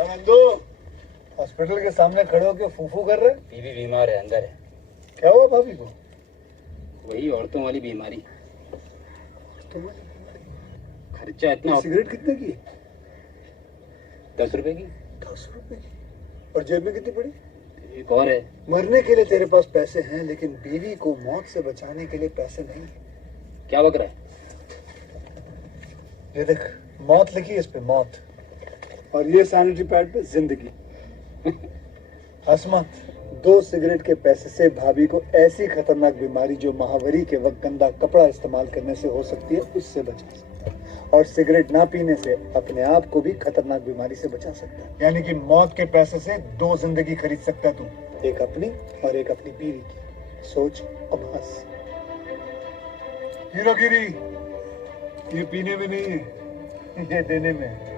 Nandu, hospital के सामने खड़े होकर फूफू कर रहे? बीवी बीमार है, अंदर है। क्या हुआ भाभी को? वही औरतों वाली बीमारी। खर्चा इतना। सिगरेट कितने की? 10 रुपए की। 10 रुपए की? और जेब में कितनी पड़ी? एक और है। मरने के लिए तेरे पास पैसे हैं, लेकिन बीवी को मौत से बचाने के लिए पैसे नहीं है। क्या बक रहा है? ये देख, मौत लिखी है इस पे, मौत। और ये सैनिटरी पैड पे जिंदगी। हंस मत। 2 सिगरेट के पैसे से भाभी को ऐसी खतरनाक बीमारी जो महावरी के वक्त गंदा कपड़ा इस्तेमाल करने से हो सकती है, उससे बचा सकता है। और सिगरेट ना पीने से अपने आप को भी खतरनाक बीमारी से बचा सकता है। यानी कि मौत के पैसे से 2 जिंदगी खरीद सकता है तू, एक अपनी और एक अपनी बीवी की। सोच अब हंस। हीरोगिरी ये पीने में नहीं है, ये देने में है।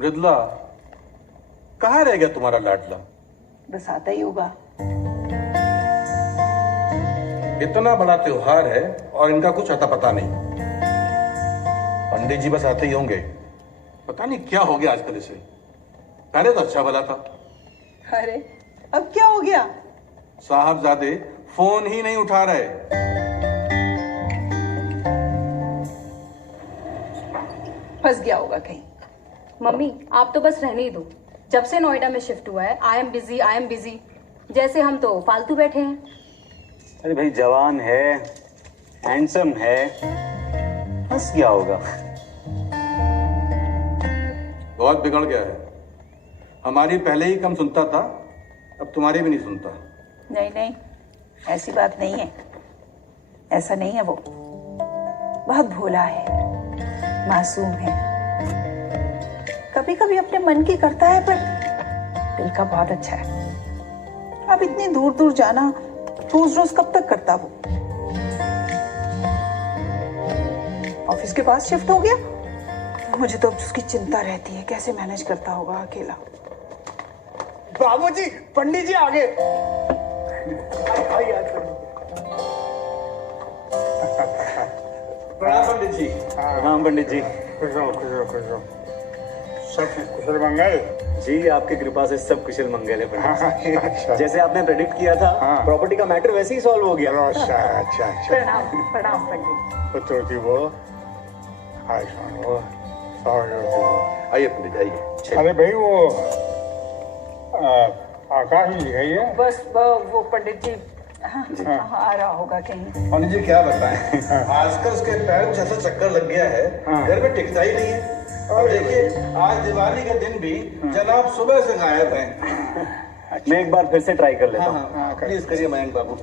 मृदुला, कहाँ रह गया तुम्हारा लाडला? बस आता ही होगा। इतना बड़ा त्योहार है और इनका कुछ अता पता नहीं। पंडित जी बस आते ही होंगे। पता नहीं क्या हो गया आजकल इसे। पहले तो अच्छा भला था। अरे अब क्या हो गया? साहबजादे फोन ही नहीं उठा रहे। फंस गया होगा कहीं। मम्मी आप तो बस रहने ही दो। जब से नोएडा में शिफ्ट हुआ है आई एम बिजी जैसे हम तो फालतू बैठे हैं। अरे भाई जवान है, हैंडसम है, फंस गया होगा। बहुत बिगड़ गया है। हमारी पहले ही कम सुनता था, अब तुम्हारी भी नहीं सुनता। नहीं नहीं, ऐसी बात नहीं है। ऐसा नहीं है वो। बहुत भोला है, मासूम है। कभी कभी अपने मन की करता है, पर दिल का बहुत अच्छा है। अब इतनी दूर दूर जाना रोज रोज कब तक करता वो? ऑफिस के पास शिफ्ट हो गया। मुझे तो अब उसकी चिंता रहती है, कैसे मैनेज करता होगा अकेला। बाबूजी, पंडित जी आ गए। प्रणाम पंडित जी। प्रणाम पंडित जी। खुश रहो, खुश रहो, खुश रहो। सब कुशल मंगल? जी आपकी कृपा से सब कुशल मंगल है पंडित जी। अच्छा। जैसे आपने प्रेडिक्ट किया था, प्रॉपर्टी का मैटर वैसे ही सॉल्व हो गया। अच्छा अच्छा अच्छा। प्रणाम प्रणाम पंडित। पुत्र की वो, आयुष्मान वो, सौर्य की वो। आइए पंडित आइए। अरे भाई वो आकाश जी है ये? बस वो पंडित जी आ रहा होगा कहीं। पंडित जी क्या बताएं, आजकल उसके पैर में जैसा चक्कर लग गया है, घर में टिकता ही नहीं है। और देखिए आज दिवाली के दिन भी जनाब सुबह से गायब हैं। मैं एक बार फिर से ट्राई कर लेता हूँ। हाँ, प्लीज करिए मयंक बाबू।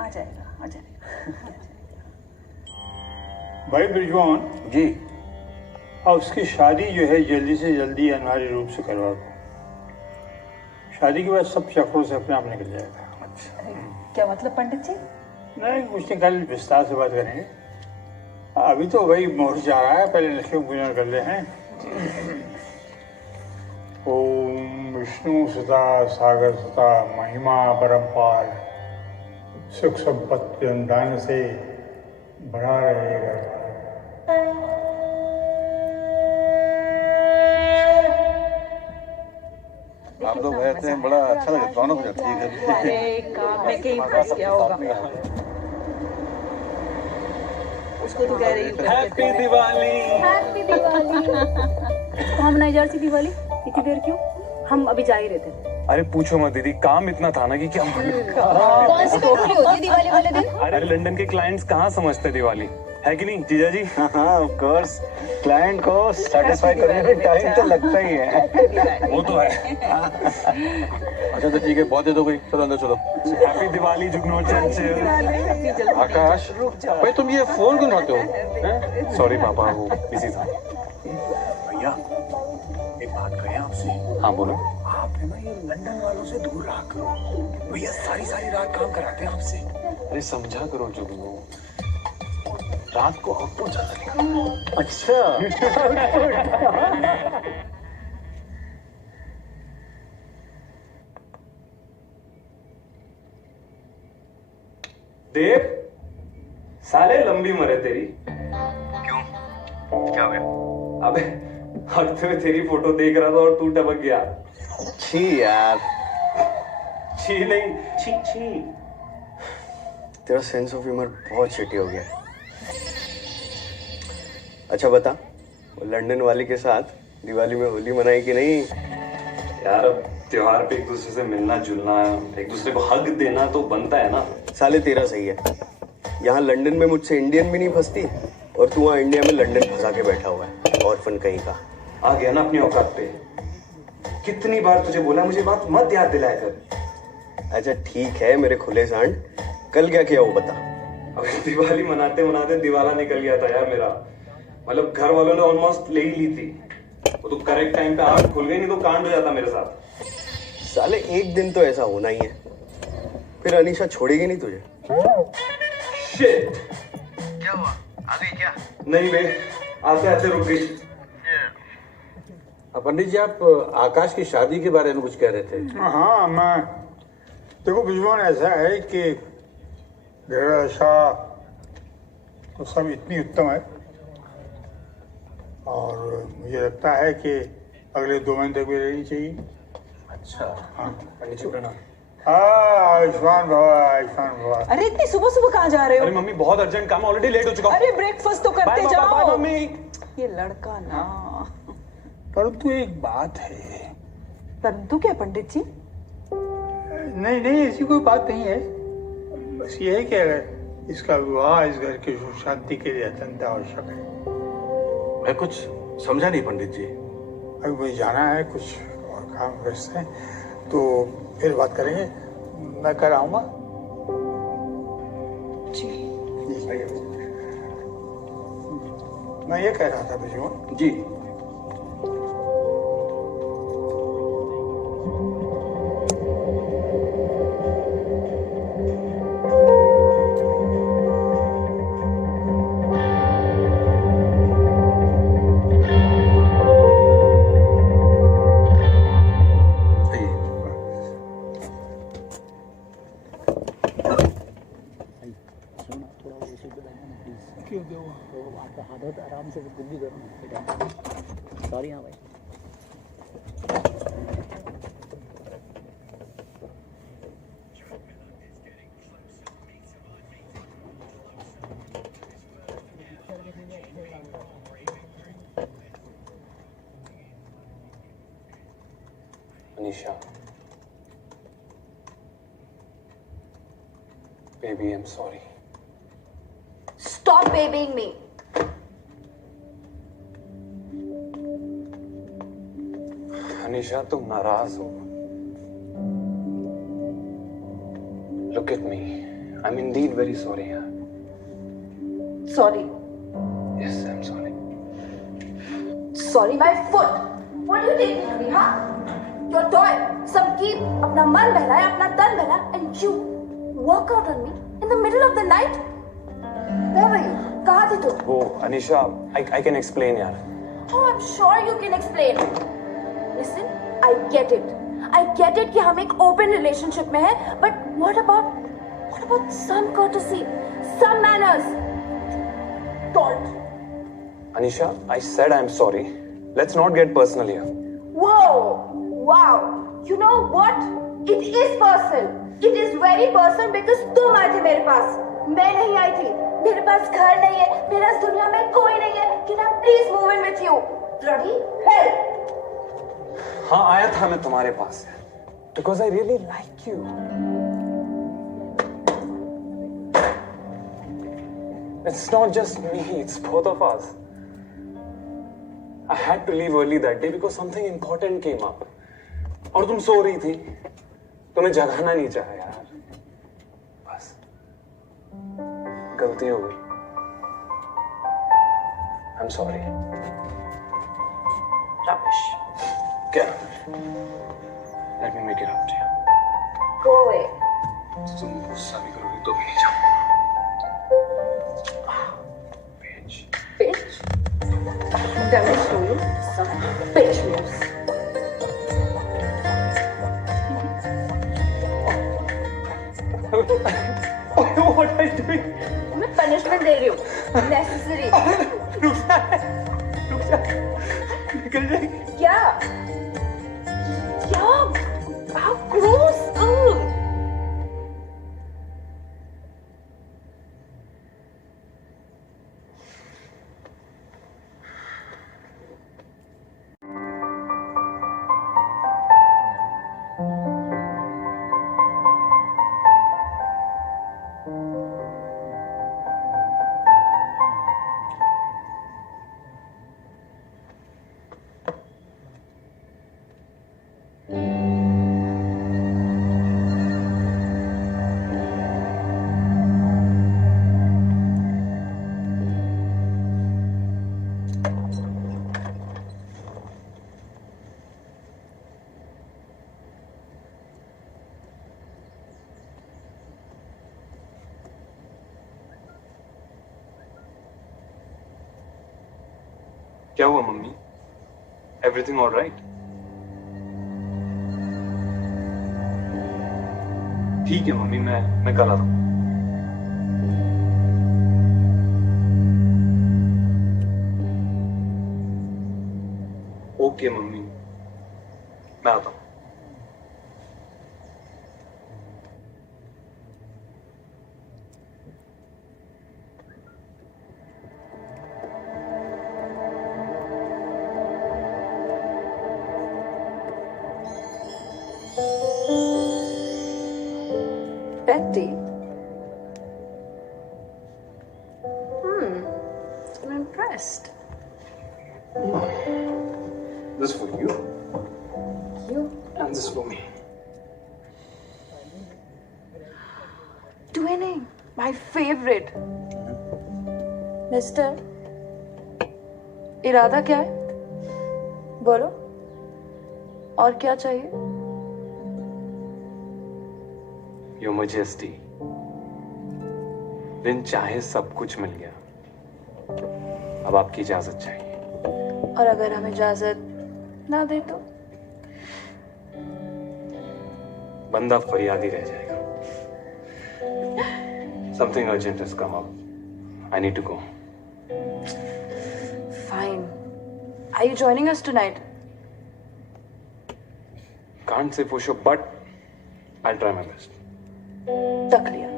आ जाएगा। भाई ब्रिजवान जी। अब उसकी शादी जो है जल्दी से जल्दी अनिवार्य रूप से करवा दो। शादी के बाद सब चक्रों से अपने आप निकल जाएगा। क्या मतलब पंडित जी? नहीं, कुछ नहीं, कल विस्तार से बात करेंगे। अभी तो वही मुहूर्त जा रहा है, पहले लक्ष्मी पूजन कर ले हैं। ओम विष्णु सुता सागर सुता महिमा परम्पार सुख संपत्ति दान से भरा रहेगा। आप लोग रहते हैं, बड़ा अच्छा लगा, रौनक हो जाती है घर। अरे काम में कहीं फंस गया होगा। उसको तो कह रही हूँ हैप्पी दिवाली। हैप्पी दिवाली। कहाँ मनाई जा रही थी दिवाली? इतनी देर क्यों? हम अभी जा ही रहे थे। अरे पूछो मत दीदी, काम इतना था ना कि क्या। कौन सी दिवाली होती है दिवाली वाले दिन? अरे लंदन के क्लाइंट्स कहाँ समझते दिवाली, है कि नहीं जीजा जी? हाँ ऑफ कोर्स, क्लाइंट को सेटिस्फाई करने में टाइम तो लगता ही है। वो तो है। अच्छा तो ठीक है, बहुत देर हो गई, चलो अंदर चलो। हैप्पी दिवाली जुगनू चंचल। आकाश भाई, तुम ये फोन क्यों उठाते हो? सॉरी पापा, वो बिजी था। भैया एक बात करें आपसे। हाँ बोलो। आपने ना ये लंदन वालों से दूर रहा करो, भैया सारी सारी रात काम कराते हैं आपसे। अरे समझा करो जुगनू, रात को आउटपुट ज्यादा निकलता। अच्छा देव, साले लंबी मरे तेरी। क्यों, क्या हो गया? अबे हफ्ते में तेरी फोटो देख रहा था और तू टपक गया। छी यार, छी नहीं, छी छी। तेरा सेंस ऑफ ह्यूमर बहुत शिटी हो गया है। अच्छा बता, वो लंदन वाली के साथ दिवाली में होली मनाई कि नहीं? यार अब त्योहार पे एक दूसरे से मिलना जुलना, एक दूसरे को हग देना तो बनता है ना। साले तेरा सही है, यहाँ लंदन में मुझसे इंडियन भी नहीं फंसती और तू वहाँ इंडिया में लंदन फंसा के बैठा हुआ है, ऑर्फन कहीं का। आ गया ना अपनी औकात पे। कितनी बार तुझे बोला मुझे बात मत याद दिलाया कर। अच्छा ठीक है मेरे खुले सांड, कल क्या किया वो बता। अबे दिवाली मनाते मनाते दिवाला निकल गया था यार मेरा। मतलब घर वालों ने ऑलमोस्ट ले ही ली थी। वो तो करेक्ट टाइम पे आग खुल गई, नहीं तो कांड हो जाता मेरे साथ। साले एक दिन तो ऐसा होना ही है, फिर अनीशा छोड़ेगी नहीं तुझे। शिट। क्या हुआ, आ गई क्या? नहीं बे, आते आते रुक गई। पंडित जी, आप आकाश की शादी के बारे में कुछ कह रहे थे। हाँ, मैं देखो विजवान ऐसा है कि दशा तो सब इतनी उत्तम है और मुझे लगता है कि अगले 2 महीने तक भी रहनी चाहिए। अच्छा हाँ पंडित जी प्रणाम। आयुष्मान भवा, आयुष्मान भवा। अरे इतनी सुबह सुबह कहाँ जा रहे हो? अरे मम्मी बहुत अर्जेंट काम, ऑलरेडी लेट हो चुका हूं। अरे ब्रेकफास्ट तो करते बाय जाओ। Bye mummy. ये लड़का ना। परंतु एक बात है। परंतु क्या पंडित जी? नहीं नहीं, ऐसी कोई बात नहीं है, बस ये है कि अगर इसका विवाह इस घर की सुख शांति के लिए अत्यंत आवश्यक है। मैं कुछ समझा नहीं पंडित जी। अभी मुझे जाना है, कुछ और काम व्यस्त है, तो फिर बात करेंगे। मैं कल आऊंगा। जी मैं ये कह रहा था बिजू जी, सॉरी हाँ भाई। Anisha, baby, I'm sorry. Stop babying me. Anisha तुम नाराज हो। Look at me. I'm indeed very sorry. Sorry. Yes, I'm sorry. Sorry, my foot. What do you think me to be, huh? Your toy. सबकी अपना मन बहलाया, अपना तन बहलाया, and you walk out on me in the middle of the night. Where were you? कहाँ थे तुम? वो Anisha, I can explain यार. Oh, I'm sure you can explain. Listen, I get it. I get it कि हम एक open relationship में हैं, but what about some courtesy, some manners? Don't. Anisha, I said I'm sorry. Let's not get personal here. Whoa! Wow! You know what? It is personal. It is very personal because तुम आए थे मेरे पास. मैं नहीं आई थी. मेरे पास घर नहीं है. मेरा इस दुनिया में कोई नहीं है. Can I please move in with you? Bloody hell! हाँ, आया था मैं तुम्हारे पास because I really like you. It's not just me, it's both of us. I had to leave early that day because something important came up. और तुम सो रही थी. तुम्हें जगाना नहीं चाहा यार. बस गलती हो गई. I'm sorry. Rubbish. क्या? Let me make it up to you. Go away. तुम गुस्सा भी करोगी तो भी नहीं जाऊँ. Bitch. Bitch. Let me show you some bitch moves. What are you doing? मैं punishment दे रही हूँ. Necessary. रुक जा. निकल जाएगी. क्या? क्या? How gross! Ugh. क्या हुआ मम्मी? Everything all right? ठीक है मम्मी, मैं कल आता हूँ. ओके मम्मी, मैं आता हूँ. Betty? I'm impressed. This for you. You? And this for me. Twinning, my favorite. Mister, इरादा क्या है? बोलो. और क्या चाहिए? Your Majesty, दिन चाहे सब कुछ मिल गया. अब आपकी इजाजत चाहिए. और अगर हम इजाजत ना दे तो? बंदा फरियादी रह जाएगा. Something urgent has come up. I need to go. Fine. Are you joining us tonight? Can't say for sure, but I'll try my best. तक लिया.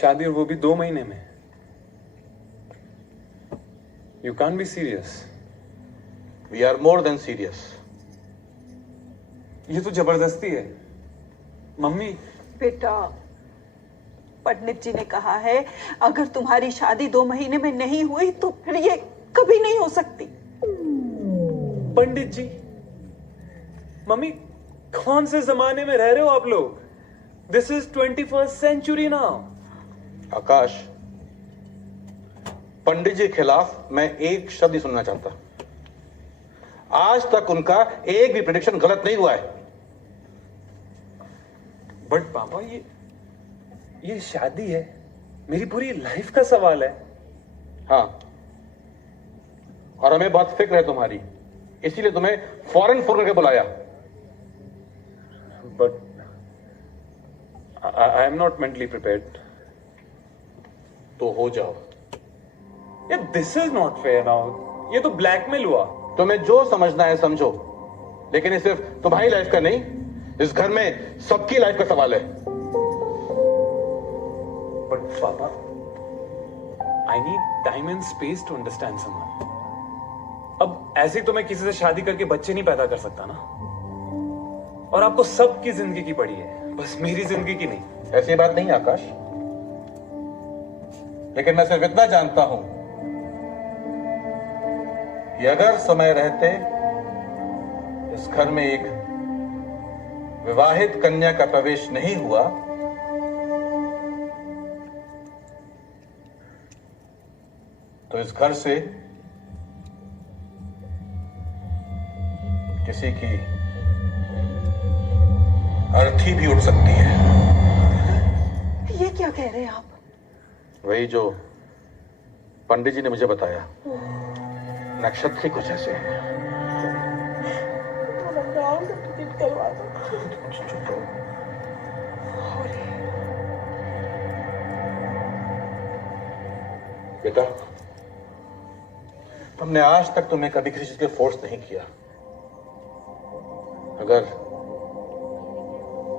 शादी और वो भी 2 महीने में. You can't be serious. We are more than serious. ये तो जबरदस्ती है. मम्मी. बेटा, पंडित जी ने कहा है अगर तुम्हारी शादी 2 महीने में नहीं हुई तो फिर ये कभी नहीं हो सकती. पंडित जी? मम्मी, कौन से जमाने में रह रहे हो आप लोग? This is 21st century now. Akash, Pandit ji के खिलाफ मैं एक शब्द ही सुनना चाहता। आज तक उनका एक भी प्रेडिक्शन गलत नहीं हुआ है। बट पापा, ये शादी है, मेरी पूरी लाइफ का सवाल है। हाँ, और हमें बहुत फिक्र है तुम्हारी, इसीलिए तुम्हें फौरन फोन करके बुलाया। But I am not mentally prepared. तो हो जाओ। This is not fair now. ये तो ब्लैकमेल हुआ। तुम्हें जो समझना है समझो, लेकिन ये सिर्फ तुम्हारी लाइफ का नहीं, इस घर में सबकी लाइफ का सवाल है। बट पापा, I need time and space to understand someone. अब ऐसे ही तो मैं किसी से शादी करके बच्चे नहीं पैदा कर सकता ना। और आपको सबकी जिंदगी की पड़ी है, बस मेरी जिंदगी की नहीं। ऐसी बात नहीं आकाश, लेकिन मैं सिर्फ इतना जानता हूं कि अगर समय रहते इस घर में एक विवाहित कन्या का प्रवेश नहीं हुआ तो इस घर से किसी की अर्थी भी उठ सकती है। ये क्या कह रहे हैं आप? वही जो पंडित जी ने मुझे बताया, नक्षत्र कुछ ऐसे हैं। बेटा, हमने आज तक तुम्हें कभी किसी चीज के फोर्स नहीं किया। अगर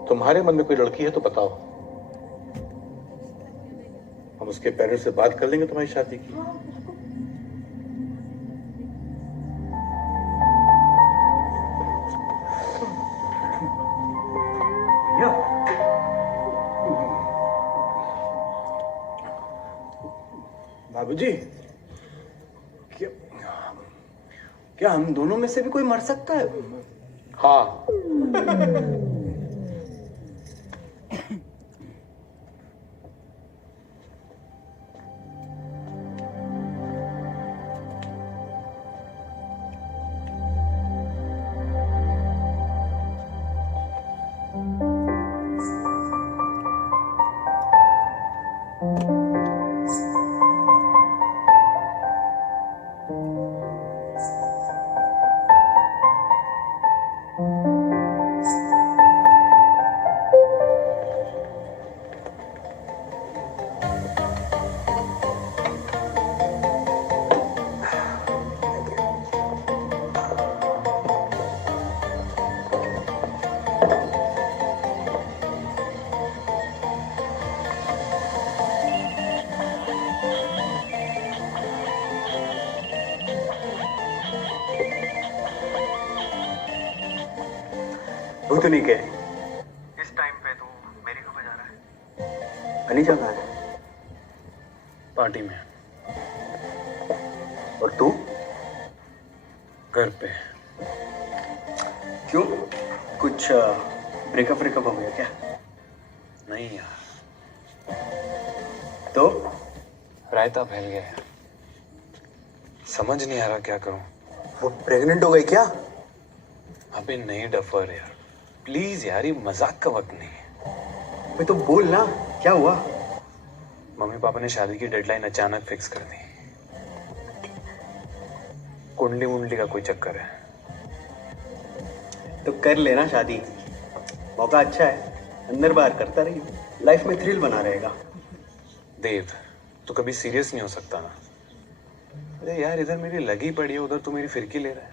तुम्हारे मन में कोई लड़की है तो बताओ, हम उसके पेरेंट्स से बात कर लेंगे तुम्हारी शादी की। बाबूजी, क्या हम दोनों में से भी कोई मर सकता है? हाँ, भूतनी के इस टाइम पे तू मेरी खबर जा रहा है? अनीजा कहाँ है? पार्टी में। और तू? घर पे। क्यों, कुछ ब्रेकअप हो गया क्या? नहीं यार, तो रायता फैल गया यार, समझ नहीं आ रहा क्या करूं। वो प्रेग्नेंट हो गई क्या? अबे नहीं डफर यार, प्लीज यार, ये मजाक का वक्त नहीं है। मैं तो बोल ना, क्या हुआ? मम्मी पापा ने शादी की डेडलाइन अचानक फिक्स कर दी। कुंडली मुंडली का कोई चक्कर है। तो कर लेना शादी, मौका अच्छा है, अंदर बाहर करता रहिए, लाइफ में थ्रिल बना रहेगा। देव, तू कभी सीरियस नहीं हो सकता ना। अरे यार, इधर मेरी लगी पड़ी है, उधर तू मेरी फिरकी ले रहा है।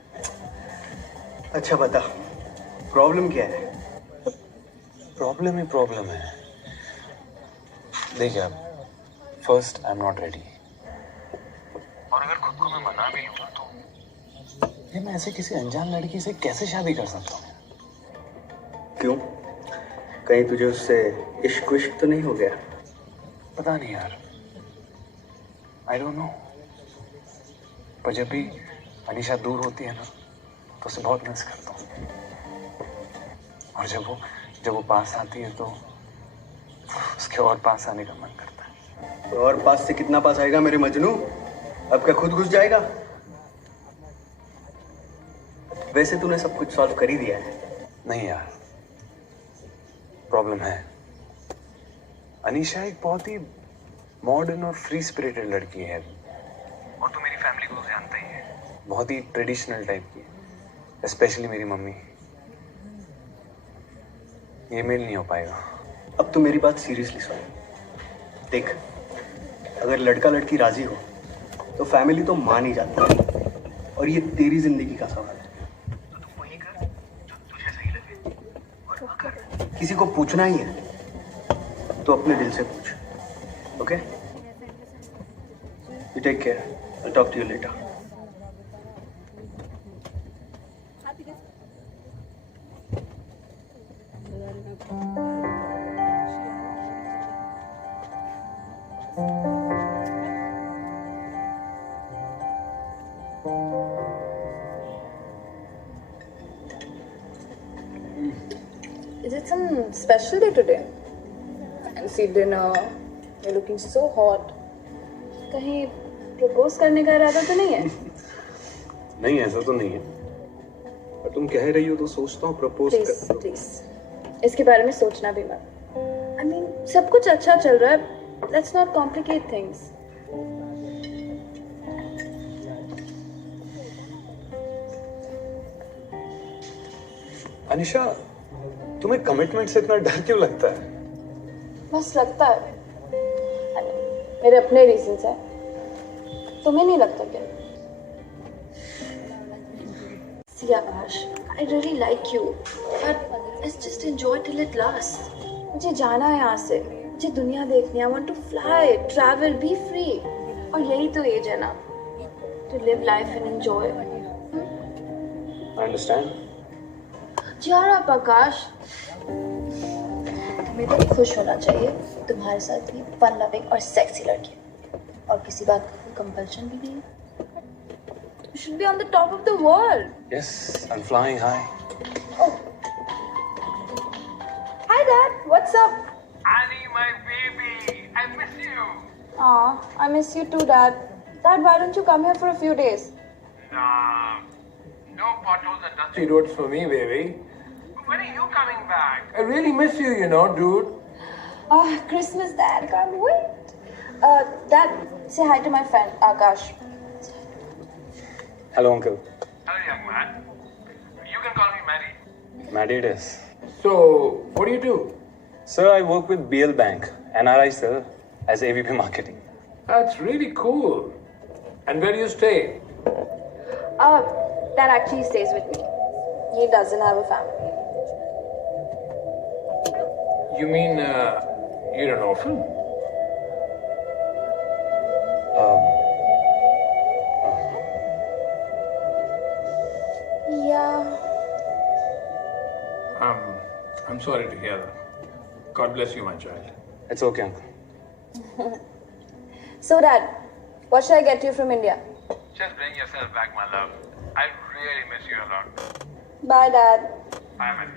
अच्छा बता, प्रॉब्लम क्या है? प्रॉब्लम ही प्रॉब्लम है। देख यार, first I am not ready, और अगर खुद को मैं मना भी लूंगा तो ये मैं ऐसे किसी अनजान लड़की से कैसे शादी कर सकता हूँ? क्यों, कहीं तुझे उससे इश्क विश्क तो नहीं हो गया? पता नहीं यार, आई डोंट नो। पर जब भी अनीशा दूर होती है ना, तो उसे बहुत मिस करता हूँ। और जब वो पास आती है तो उसके और पास आने का मन करता है। तो और पास से कितना पास आएगा मेरे मजनू? अब क्या खुद घुस जाएगा? वैसे तूने सब कुछ सॉल्व कर ही दिया है। नहीं यार, प्रॉब्लम है। अनीशा एक बहुत ही मॉडर्न और फ्री स्पिरिटेड लड़की है, और तो मेरी फैमिली को तो जानता ही है, बहुत ही ट्रेडिशनल टाइप की है, स्पेशली मेरी मम्मी। ये मेल नहीं हो पाएगा। अब तो मेरी बात सीरियसली सुन। देख, अगर लड़का लड़की राजी हो तो फैमिली तो मान ही जाती है, और ये तेरी जिंदगी का सवाल है, तो तू वही कर जो तुझे सही लगे। और अगर किसी को पूछना ही है तो अपने दिल से पूछ। Okay? You take care. I'll talk to you later. Is it some special day today? Fancy dinner. You're looking so hot. कहीं प्रपोज करने का इरादा तो नहीं है? नहीं, ऐसा तो नहीं है, पर तुम कह रही हो तो सोचता हूँ प्रपोज कर। प्लीज इसके बारे में सोचना भी मत। I mean, सब कुछ अच्छा चल रहा है। Let's not complicate things. Anisha, तुम्हें कमिटमेंट से इतना डर क्यों लगता है? बस लगता है। मेरे अपने रीजंस हैं। तुम्हें नहीं लगता क्या? See Akash, I really like you, but let's just enjoy till it lasts. मुझे जाना है यहाँ से, मुझे दुनिया देखनी है। I want to fly, travel, be free. और यही तो एज है ना, to live life and enjoy. I understand. यार आप आकाश, तुम्हें तो खुश होना चाहिए, तुम्हारे साथ ही फन लविंग और सेक्सी लड़की है, और किसी बात का कोई कंपल्शन भी नहीं है। You should be on the top of the world. Yes, I'm flying high. Oh. Hi Dad, what's up? Annie, my baby, I miss you. Aw, I miss you too, Dad. Dad, why don't you come here for a few days? No potholes and dusty roads for me, baby. When are you coming back? I really miss you, you know, dude. Christmas, Dad, can't wait. Dad, say hi to my friend, Akash. Hello, uncle. Hello, young man. You can call me Maddie. Maddie it is. So, what do you do? Sir, I work with BL Bank, NRI, sir, as AVP marketing. That's really cool. And where do you stay? Dad actually stays with me. He doesn't have a family. You mean you're an orphan? Yeah. I'm sorry to hear that. God bless you, my child. It's okay, uncle. So, Dad, what should I get you from India? Just bring yourself back, my love. I really miss you a lot. Bye, Dad. Bye, man.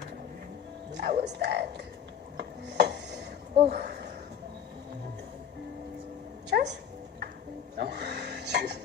That was that. Oh. Cheers. No? Cheers.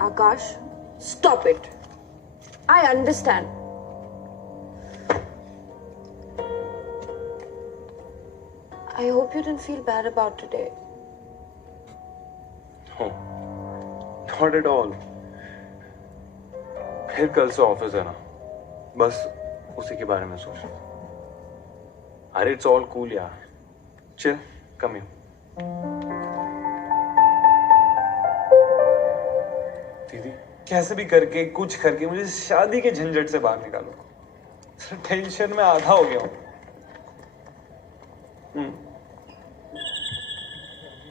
Akash, stop it. I understand. I hope you didn't feel bad about today. No, not at all. फिर कल से office है ना, बस उसी के बारे में सोच रहा हूँ। अरे इट्स ऑल कूल यार, चिल, कम हियर। दीदी, कैसे भी करके कुछ करके मुझे शादी के झंझट से बाहर निकालो। टेंशन में आधा हो गया हूँ।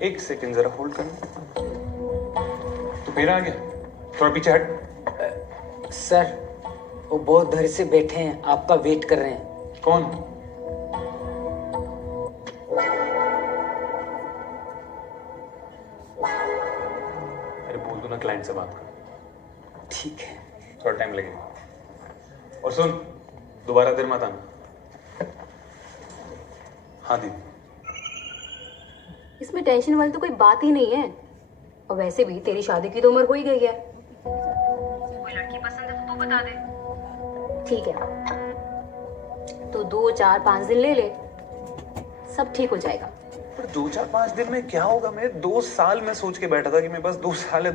एक सेकंड जरा होल्ड करना। फिर आ गया, थोड़ा पीछे हट। सर वो बहुत देर से बैठे हैं, आपका वेट कर रहे हैं। कौन? अरे बोल दो ना क्लाइंट से बात कर। ठीक है। थोड़ा टाइम लगेगा। और सुन, दोबारा देर मत आना। हाँ दीदी। इसमें टेंशन वाली तो कोई बात ही नहीं है। और वैसे भी तेरी शादी की तो उम्र हो ही गई है। कोई लड़की पसंद है तो तू बता दे। ठीक है, तो 2, 4, 5 दिन ले ले, सब ठीक हो जाएगा। पर 2, 4, 5 दिन में क्या होगा? मैं 2 साल में सोच के बैठा था कि मेरे पास 2 साल है।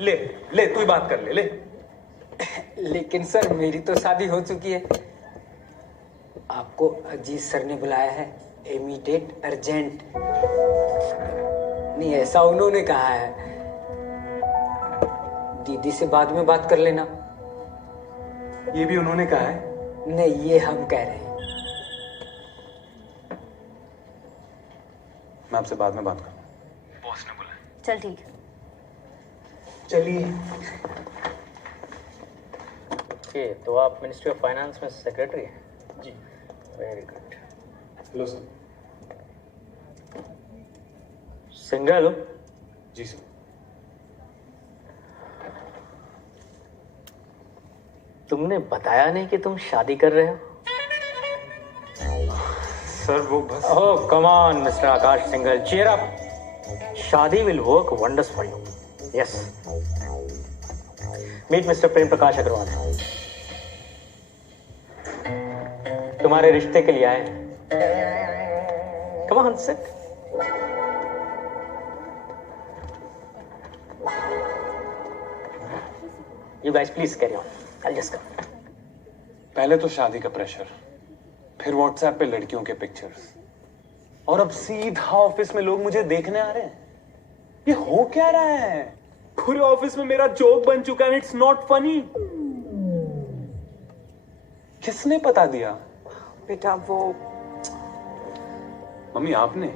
ले तू ही बात कर ले। लेकिन सर मेरी तो शादी हो चुकी है। आपको अजीत सर ने बुलाया है, इमीडिएट अर्जेंट। नहीं, ऐसा उन्होंने कहा है। दीदी से बाद में बात कर लेना। ये भी उन्होंने कहा है? नहीं, ये हम कह रहे हैं। मैं आपसे बाद में बात करूँ, बॉस ने बुलाया। चल ठीक है। चलिए। ओके, तो आप मिनिस्ट्री ऑफ फाइनेंस में सेक्रेटरी हैं? जी। Very good. Hello sir. Single हो? जी सर। तुमने बताया नहीं कि तुम शादी कर रहे हो? सर वो बस। Oh come on mister Akash single, cheer up. शादी will work wonders for you. Yes. Meet mister Prem Prakash Agarwal, तुम्हारे रिश्ते के लिए आए हैं। Come on sit. You guys please carry on. I'll just come. पहले तो शादी का प्रेशर, फिर व्हाट्सएप पे लड़कियों के पिक्चर्स, और अब सीधा ऑफिस में लोग मुझे देखने आ रहे हैं। ये हो क्या रहा है? पूरे ऑफिस में मेरा जोक बन चुका है। It's not funny. किसने पता दिया? बेटा वो मम्मी आपने?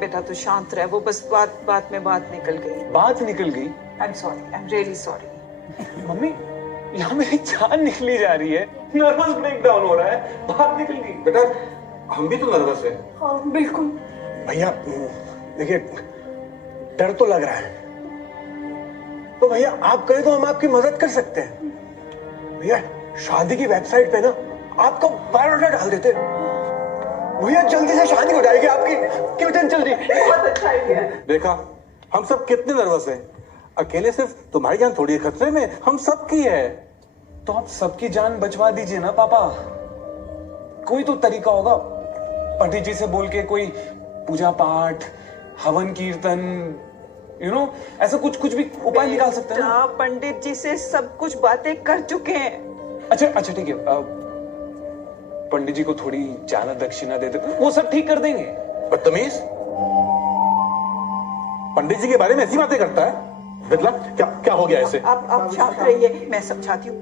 बेटा तू शांत रह, वो बस बात में बात निकल गई। बात निकल गई? I am sorry, I am really sorry. Mummy यहाँ मेरी जान निकली जा रही है, नर्वस ब्रेकडाउन हो रहा है, बात निकल गई। बेटा हम भी तो नर्वस है। हाँ बिल्कुल। भैया देखिए, डर तो लग रहा है, तो भैया आप कहें तो हम आपकी मदद कर सकते हैं। भैया शादी की वेबसाइट पे ना आपका बायोडाटा डाल देते, भैया जल्दी से शादी हो जाएगी आपकी। क्यों चंचल जी? बहुत अच्छा आइडिया। देखा हम सब कितने नर्वस हैं। अकेले सिर्फ तुम्हारी जान थोड़ी है खतरे में, हम सबकी है। तो आप सबकी जान बचवा दीजिए ना पापा। कोई तो तरीका होगा। पंडित जी से बोल के कोई पूजा पाठ, हवन कीर्तन, ऐसा कुछ भी उपाय निकाल सकते हैं ना। पंडित जी से सब कुछ बातें कर चुके हैं। अच्छा ठीक है। पंडित जी को थोड़ी ज्यादा दक्षिणा दे देते, वो सब ठीक कर देंगे। बदतमीज, पंडित जी के बारे में ऐसी बातें करता है। बदला क्या हो गया ऐसे? आप शांत रहिए, मैं समझाती हूँ।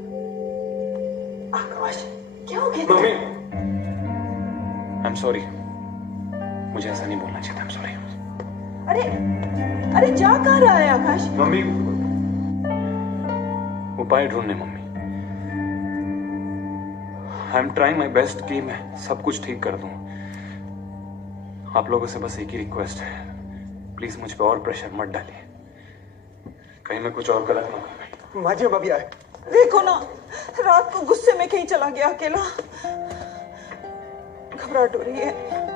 आकाश क्या हो गया? मम्मी आई एम सॉरी, मुझे ऐसा नहीं बोलना चाहिए था। I am sorry. अरे जा कहाँ रहा है आकाश? मम्मी उपाय ढूंढने। Mummy I am trying my best कि मैं सब कुछ ठीक कर दूं। आप लोगों से बस एक ही रिक्वेस्ट है, प्लीज मुझ पे और प्रेशर मत डालिए, कहीं मैं कुछ और गलत ना करूं। माँ जी अब अभी आए। देखो ना, रात को गुस्से में कहीं चला गया अकेला। घबराहट हो रही है।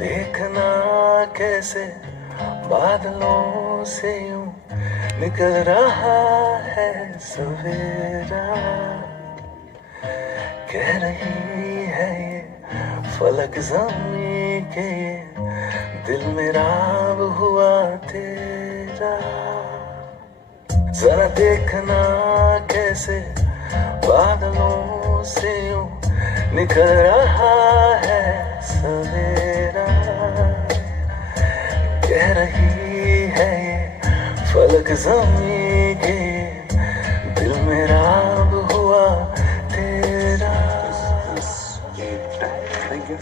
देखना कैसे बादलों से यूं निकल रहा है सवेरा, कह रही है ये फलक ज़मीं के ये दिल मेरा अब हुआ तेरा। जरा देखना कैसे बादलों से यूं निकल रहा है सवेरा, कह रही है ये फलक ज़मीं के दिल मेरा अब हुआ तेरा. Thank you.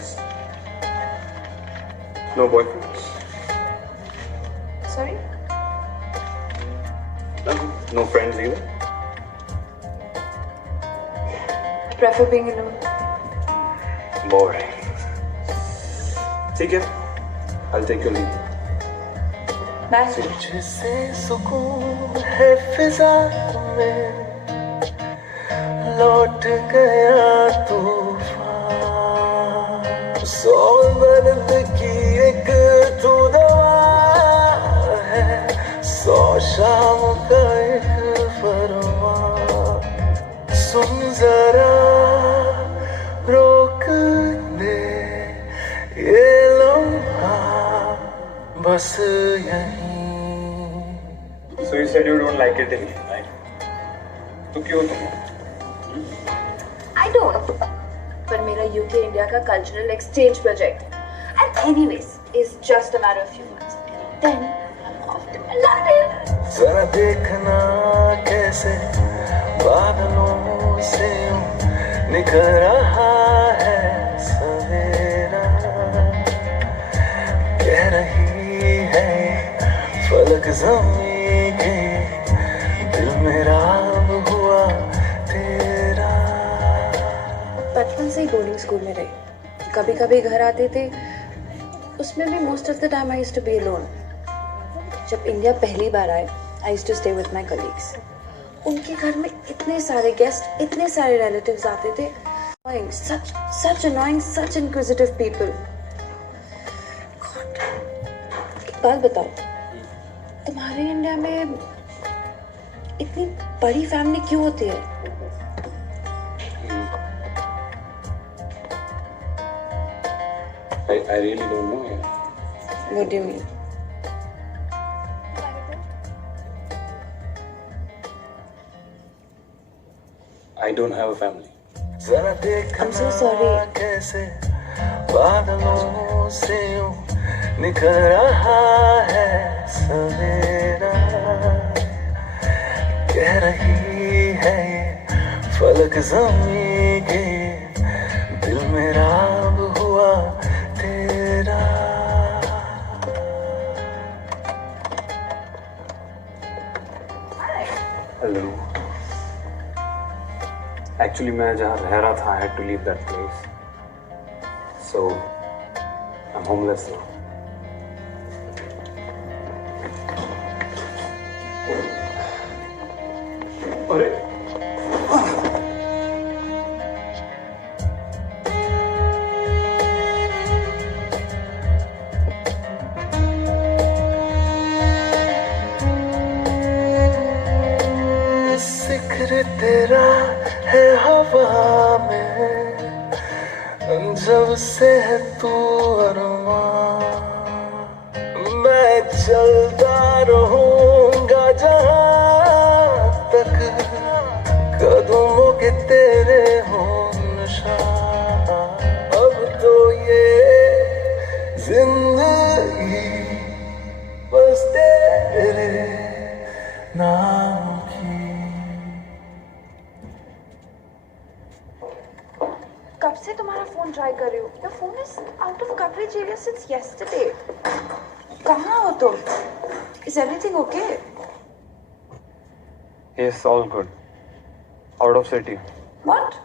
No boyfriend? Sorry? No friends either? I prefer being alone. Boring. ठीक है. I'll take your leave. Bye. तुझसे सुकून है फिजा में लौट गया तूफान. सौ दर्द की एक तू दवा है, सौ शाम का एक फरमान. सुन जरा रोक दे ये लम्हा बस यहीं. So you said you don't like it in me, right? तो क्यों तुम? I don't. पर मेरा UK इंडिया का cultural exchange project and anyways is just a matter of few months. Then I'm off to London. जरा देखना कैसे बादलों से यूं निकल रहा है सवेरा. कह रही है फलक ज़मीं के दिल मेरा अब हुआ तेरा. बचपन से ही बोर्डिंग स्कूल में रही. कभी कभी घर आते थे, उसमें भी most of the time I used to be alone. जब इंडिया पहली बार आए, I used to stay with my colleagues. उनके घर में इतने सारे गेस्ट, इतने सारे रिलेटिव्स आते थे. such annoying, such inquisitive people. God. एक बात बताओ, तुम्हारे इंडिया में इतनी बड़ी फैमिली क्यों होती है? I really don't know. What do you mean? I don't have a family. जरा देखना I'm so sorry. कैसे बादलों से यूं निकल रहा है सवेरा. कह रही है ये फलक ज़मीं के दिल मेरा अब हुआ तेरा. Hello. Actually, मैं जहाँ रह रहा था, I had to leave that place. So, I'm homeless now. अरे जिक्र तेरा है हवा में जब से है तू अरमान. मैं चलता रहूंगा जहां तक कदमों के तेरे हों निशान. अब तो ये जिंदगी बस तेरे नाम की. कब से तुम्हारा फोन ट्राई कर रही हो? Your phone is out of coverage area since yesterday. कहाँ हो तुम? Is everything okay? Yes, all good. Out of city. What?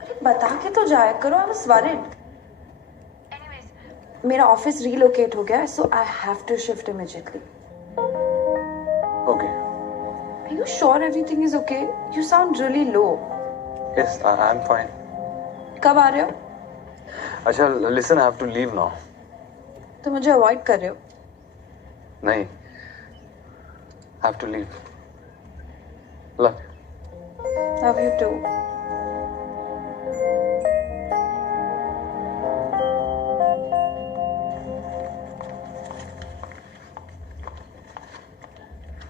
अरे बता के तो जाया करो. I was worried. Anyways, मेरा ऑफिस relocate हो गया है, so I have to shift immediately. Okay. Are you sure everything is okay? You sound really low. Yes, I'm fine. कब आ रहे हो? अच्छा, listen, I have to leave now. तो मुझे अवॉइड कर रहे हो? नहीं. I have to leave. Love you. Love you too.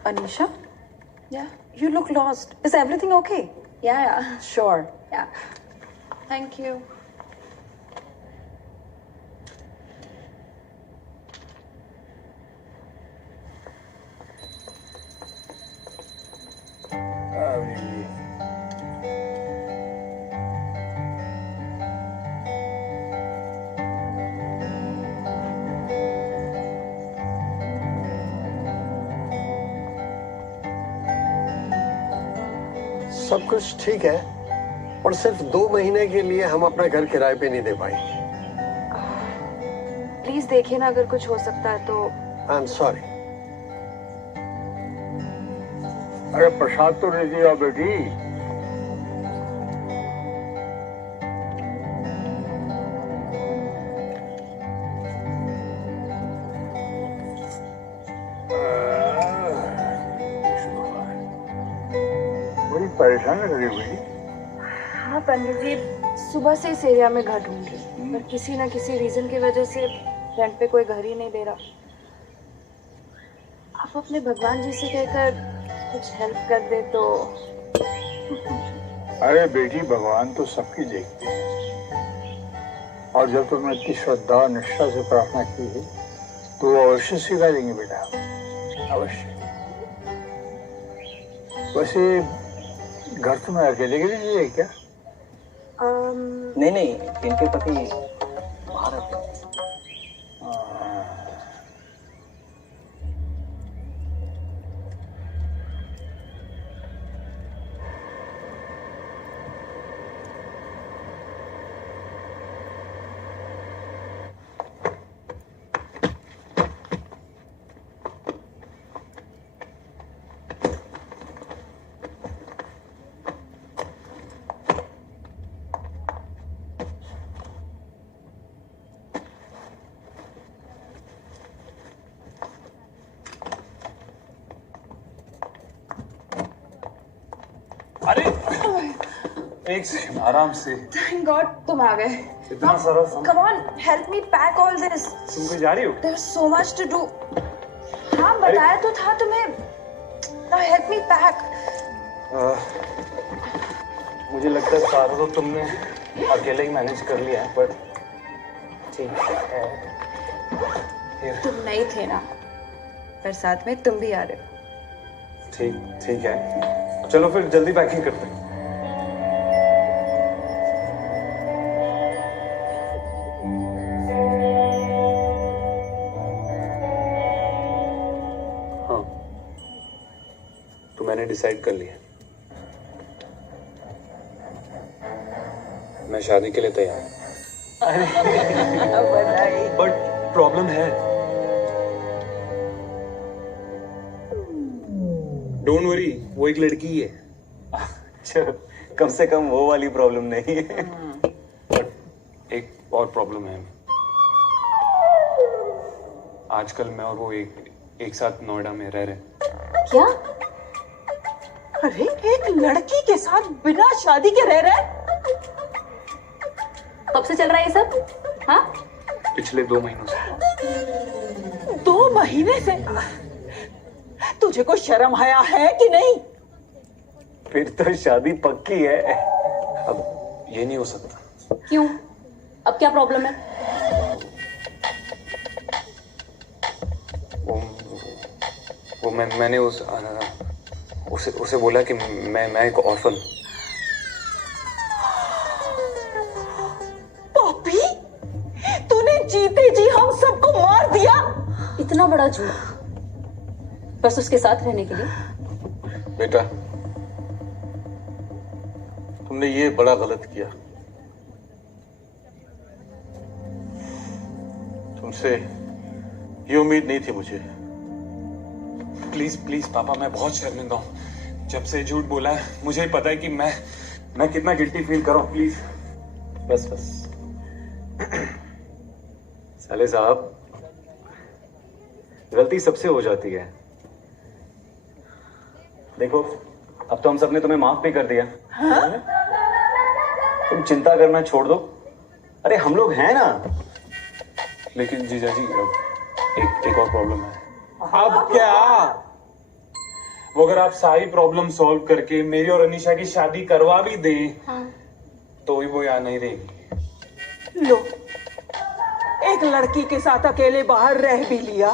Anisha? Yeah. You look lost. Is everything okay? Yeah. Sure. Yeah. Thank you. सब कुछ ठीक है, और सिर्फ 2 महीने के लिए हम अपना घर किराए पे नहीं दे पाएंगे। प्लीज देखिए ना, अगर कुछ हो सकता है तो। I am sorry. अरे प्रसाद तो दे दिया बेटी। बड़ी परेशान लग रही हुई। हाँ पंडित जी, सुबह से इस एरिया में घर ढूंढ रही, पर किसी ना किसी रीजन की वजह से रेंट पे कोई घर ही नहीं दे रहा। आप अपने भगवान जी से कहकर कुछ हेल्प कर दे तो। अरे बेटी, भगवान तो सबकी देखते हैं, और जब तुमने इतनी श्रद्धा और निष्ठा से प्रार्थना की है तो वो अवश्य स्वीकार देंगे बेटा, अवश्य। वैसे घर तुम्हें अकेले के लिए है क्या? नहीं, इनके पति बाहर रहते हैं। एक सेकंड, आराम से। थैंक गॉड तुम आ गए। इतना सारा come on, help me pack all this. तुम कहीं जा रही हो? There is so much to do. हाँ बताया तो था तुम्हें। Now help me pack. मुझे लगता है सारा तो तुमने अकेले ही मैनेज कर लिया है, पर ठीक है। तुम नहीं थे ना, पर साथ में तुम भी आ रहे हो। ठीक है, चलो फिर जल्दी पैकिंग करते हैं। हाँ, तो मैंने डिसाइड कर लिया, मैं शादी के लिए तैयार हूँ। बट प्रॉब्लम है। डोंट वरी, वो एक लड़की ही है। अच्छा, कम से कम वो वाली प्रॉब्लम नहीं है। बट एक और प्रॉब्लम है। आजकल मैं और वो एक साथ नोएडा में रह रहे हैं। क्या? अरे एक लड़की के साथ बिना शादी के रह रहे? कब से चल रहा है ये सब? हाँ? पिछले 2 महीनों से। 2 महीने से? तुझे को शर्म आया है कि नहीं? फिर तो शादी पक्की है। अब ये नहीं हो सकता। क्यों? अब क्या प्रॉब्लम है? वो मैंने उसे बोला कि मैं एक ऑर्फन। पॉपी, तूने जीते जी हम सबको मार दिया। इतना बड़ा झूठ बस उसके साथ रहने के लिए? बेटा, तुमने ये बड़ा गलत किया। तुमसे ये उम्मीद नहीं थी मुझे। प्लीज पापा, मैं बहुत शर्मिंदा हूँ। जब से झूठ बोला है, मुझे ही पता है कि मैं कितना गिल्टी फील कर रहा हूँ। प्लीज बस साले साहब, गलती सबसे हो जाती है। देखो, अब तो हम सबने तुम्हें माफ भी कर दिया। हाँ? तुम चिंता करना छोड़ दो। अरे हम लोग हैं ना। लेकिन जीजा जी, एक और प्रॉब्लम है। अब क्या? वो अगर आप सारी प्रॉब्लम सॉल्व करके मेरी और अनीशा की शादी करवा भी दें, तो भी वो यहाँ नहीं रहेगी। लो, एक लड़की के साथ अकेले बाहर रह भी लिया,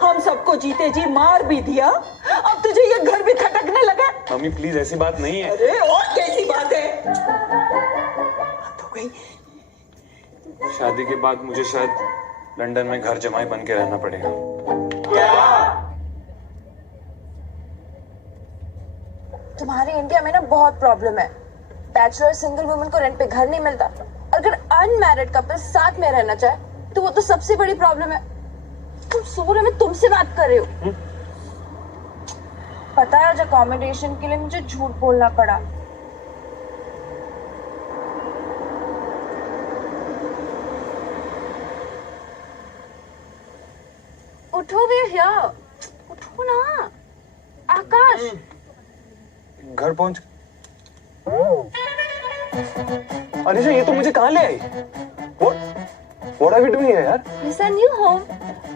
हम सबको जीते जी मार भी दिया, अब तुझे ये घर भी खटकने लगा? मम्मी प्लीज, ऐसी बात नहीं है। अरे और कैसी बात है? बात हो गई। शादी के बाद मुझे शायद लंदन में घर जमाई बन के रहना पड़ेगा। क्या? तुम्हारे इंडिया में ना बहुत प्रॉब्लम है। बैचलर सिंगल वुमन को रेंट पे घर नहीं मिलता। अगर अनमैरिड कपल साथ में रहना चाहे तो वो तो सबसे बड़ी प्रॉब्लम है। तुम सो रहे, मैं तुमसे बात कर रही हूँ। पता है आज अकोमोडेशन के लिए मुझे झूठ बोलना पड़ा। उठो भैया, उठो ना। आकाश घर पहुंच। अनिशा, ये तो मुझे कहाँ ले आई? What are we doing here, यार? It's a new home.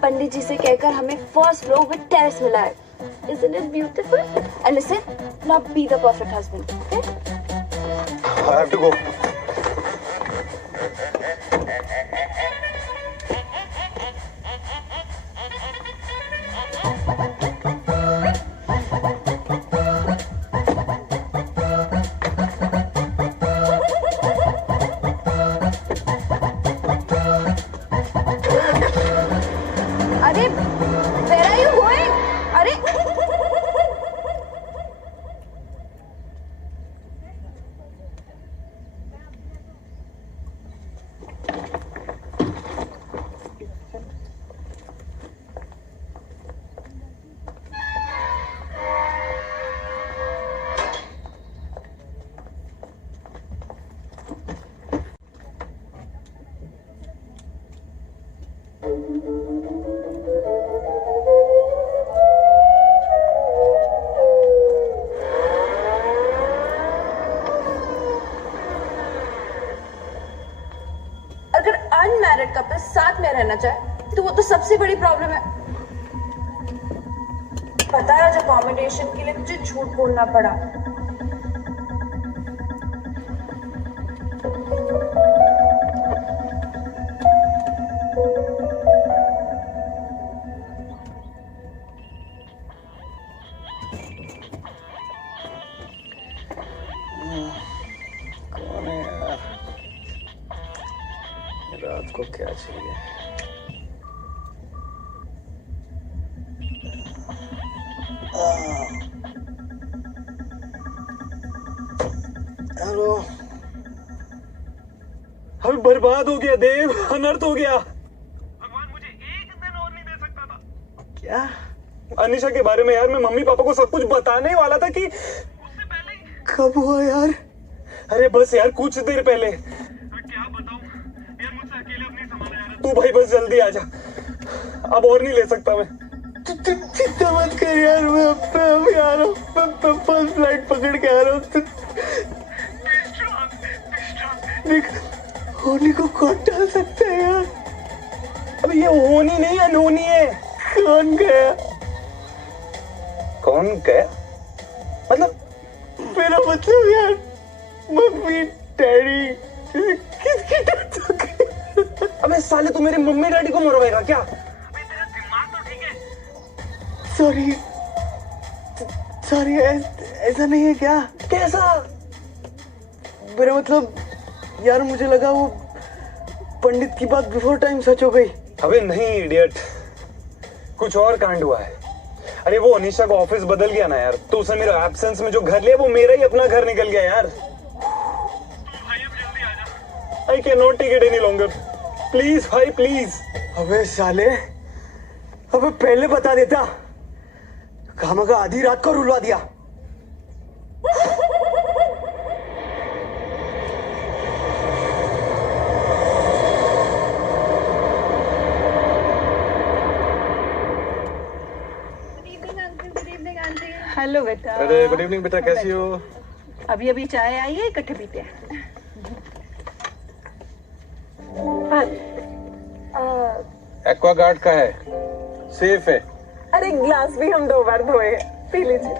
पंडित जी से कहकर हमें फर्स्ट फ्लोर विद टेरेस मिला है। Isn't it beautiful? And listen, now be the perfect husband, okay? I have to go. अरे, where are you going? अरे, अगर unmarried couple साथ में रहना चाहे तो वो तो सबसे बड़ी प्रॉब्लम है। पता है आज अकोमोडेशन के लिए मुझे झूठ बोलना पड़ा। कौन है यार? रात को क्या चाहिए? हेलो। अभी बर्बाद हो गया देव, अनर्थ हो गया। भगवान मुझे एक दिन और नहीं दे सकता था। क्या? अनिशा के बारे में यार मैं मम्मी पापा को सब कुछ बताने वाला था कि उससे पहले। कब हुआ यार? अरे बस यार कुछ देर पहले। क्या बताऊं यार, मुझसे अकेले अब नहीं संभाला जा रहा। तू भाई बस जल्दी आ जा, अब और नहीं ले सकता मैं। चिंता मत कर यार, मैं अभी आ रहा हूँ। मैं फर्स्ट फ्लाइट पकड़ के आ रहा हूँ। देख, होनी को कौन डाल सकता है यार? अब ये होनी नहीं अनहोनी है। कौन गया? कौन गया मतलब? मेरा मतलब यार, मम्मी डैडी किसकी डेथ हो गई? अबे साले तू मेरे मम्मी डैडी को मरवाएगा क्या? सॉरी सॉरी, ऐसा नहीं है क्या? कैसा? मेरा मतलब यार, मुझे लगा वो पंडित की बात बिफोर टाइम सच हो गई। अबे नहीं इडियट, कुछ और कांड हुआ है। अरे वो अनीशा का ऑफिस बदल गया ना यार, तो उसने मेरे एब्सेंस में जो घर लिया वो मेरा ही अपना घर निकल गया यार। I cannot take it any longer. Please भाई प्लीज। अबे साले, अबे पहले बता देता। खामखा आधी रात को रुलवा दिया। हेलो बेटा। अरे गुड इवनिंग बेटा, कैसी हो? अभी अभी चाय आई है, इकट्ठे पीते हैं। एक्वागार्ड का है, सेफ है। अरे ग्लास भी हम 2 बार धोए हैं, पी लीजिए।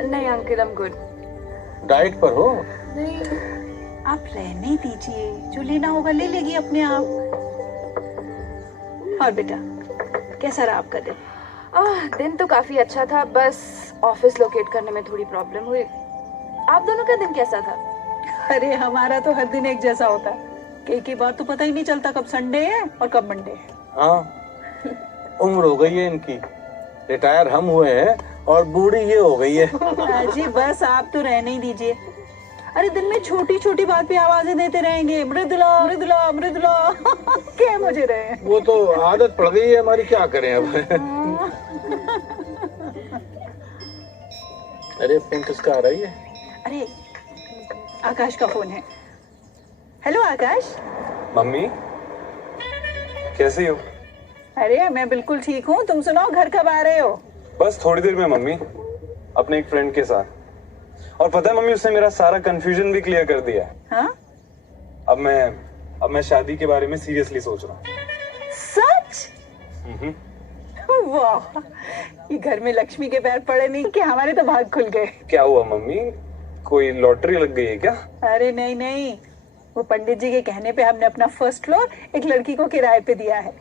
नहीं uncle, I am good. Diet पर हो? नहीं, आप रहने दीजिए, जो लेना होगा ले लेगी अपने आप। और बेटा, कैसा रहा आपका दिन? दिन तो काफी अच्छा था, बस ऑफिस लोकेट करने में थोड़ी प्रॉब्लम हुई। आप दोनों का दिन कैसा था? अरे हमारा तो हर दिन एक जैसा होता है। कई की बात तो पता ही नहीं चलता कब संडे है और कब मंडे है। हाँ, उम्र हो गई है इनकी, रिटायर हम हुए हैं और बूढ़ी ये हो गई है। जी बस आप तो रहने ही दीजिए। अरे दिन में छोटी छोटी बात पे आवाजें देते रहेंगे, मृदुला मृदुला मृदुला क्या मुझे रहे। वो तो आदत पड़ गई है हमारी, क्या करें अब। अरे फोन किसका आ रही है? अरे आकाश का फोन है। हेलो आकाश। मम्मी कैसी हो? अरे मैं बिल्कुल ठीक हूँ, तुम सुनाओ घर कब आ रहे हो? बस थोड़ी देर में मम्मी, अपने एक फ्रेंड के साथ। और पता है मम्मी, उसने मेरा सारा कंफ्यूजन भी क्लियर कर दिया है। हाँ? अब मैं शादी के बारे में सीरियसली सोच रहा हूँ। सच? वाह, ये घर में लक्ष्मी के पैर पड़े नहीं कि हमारे तो भाग खुल गए। क्या हुआ मम्मी, कोई लॉटरी लग गई है क्या? अरे नहीं नहीं, वो पंडित जी के कहने पे हमने अपना फर्स्ट फ्लोर एक लड़की को किराए पे दिया है।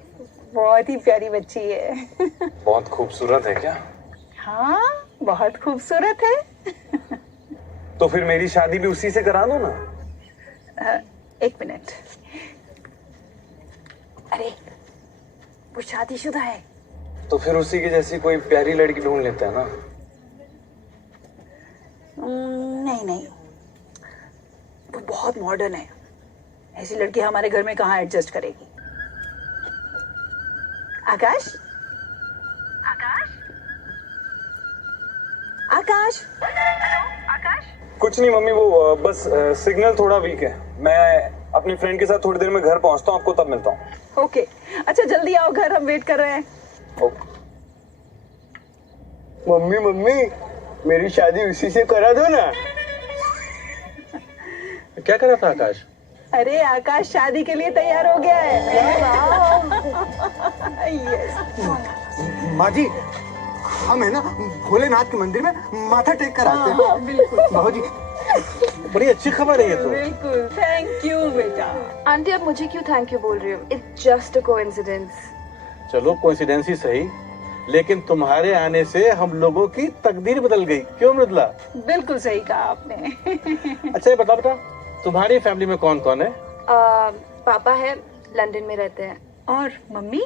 बहुत ही प्यारी बच्ची है। बहुत खूबसूरत है क्या? हाँ बहुत खूबसूरत है। तो फिर मेरी शादी भी उसी से करा दो ना। एक मिनट। अरे वो शादीशुदा है। तो फिर उसी की जैसी कोई प्यारी लड़की ढूंढ लेते हैं ना। नहीं नहीं, वो बहुत मॉडर्न है, ऐसी लड़की हमारे घर में कहाँ एडजस्ट करेगी। आकाश आकाश आकाश आकाश। कुछ नहीं मम्मी, वो बस सिग्नल थोड़ा वीक है। मैं अपनी फ्रेंड के साथ थोड़ी देर में घर पहुंचता हूँ, आपको तब मिलता हूँ। ओके अच्छा जल्दी आओ घर, हम वेट कर रहे हैं। मम्मी मम्मी मेरी शादी उसी से करा दो ना। क्या कर रहा था आकाश? अरे आकाश शादी के लिए तैयार हो गया है। यस। माँ जी हम है ना भोलेनाथ के मंदिर में माथा टेक कर आते हैं। हाँ, बिल्कुल। बाबू जी बड़ी अच्छी खबर है ये तो। बिल्कुल, थैंक यू बेटा। आंटी आप मुझे क्यों थैंक यू बोल रही हो? It's just a coincidence. चलो कोइंसिडेंस ही सही, लेकिन तुम्हारे आने से हम लोगों की तकदीर बदल गई। क्यों मृदुला? बिल्कुल सही कहा आपने। अच्छा ये बता बेटा, तुम्हारी फैमिली में कौन कौन है? पापा है, लंदन में रहते हैं। और mummy?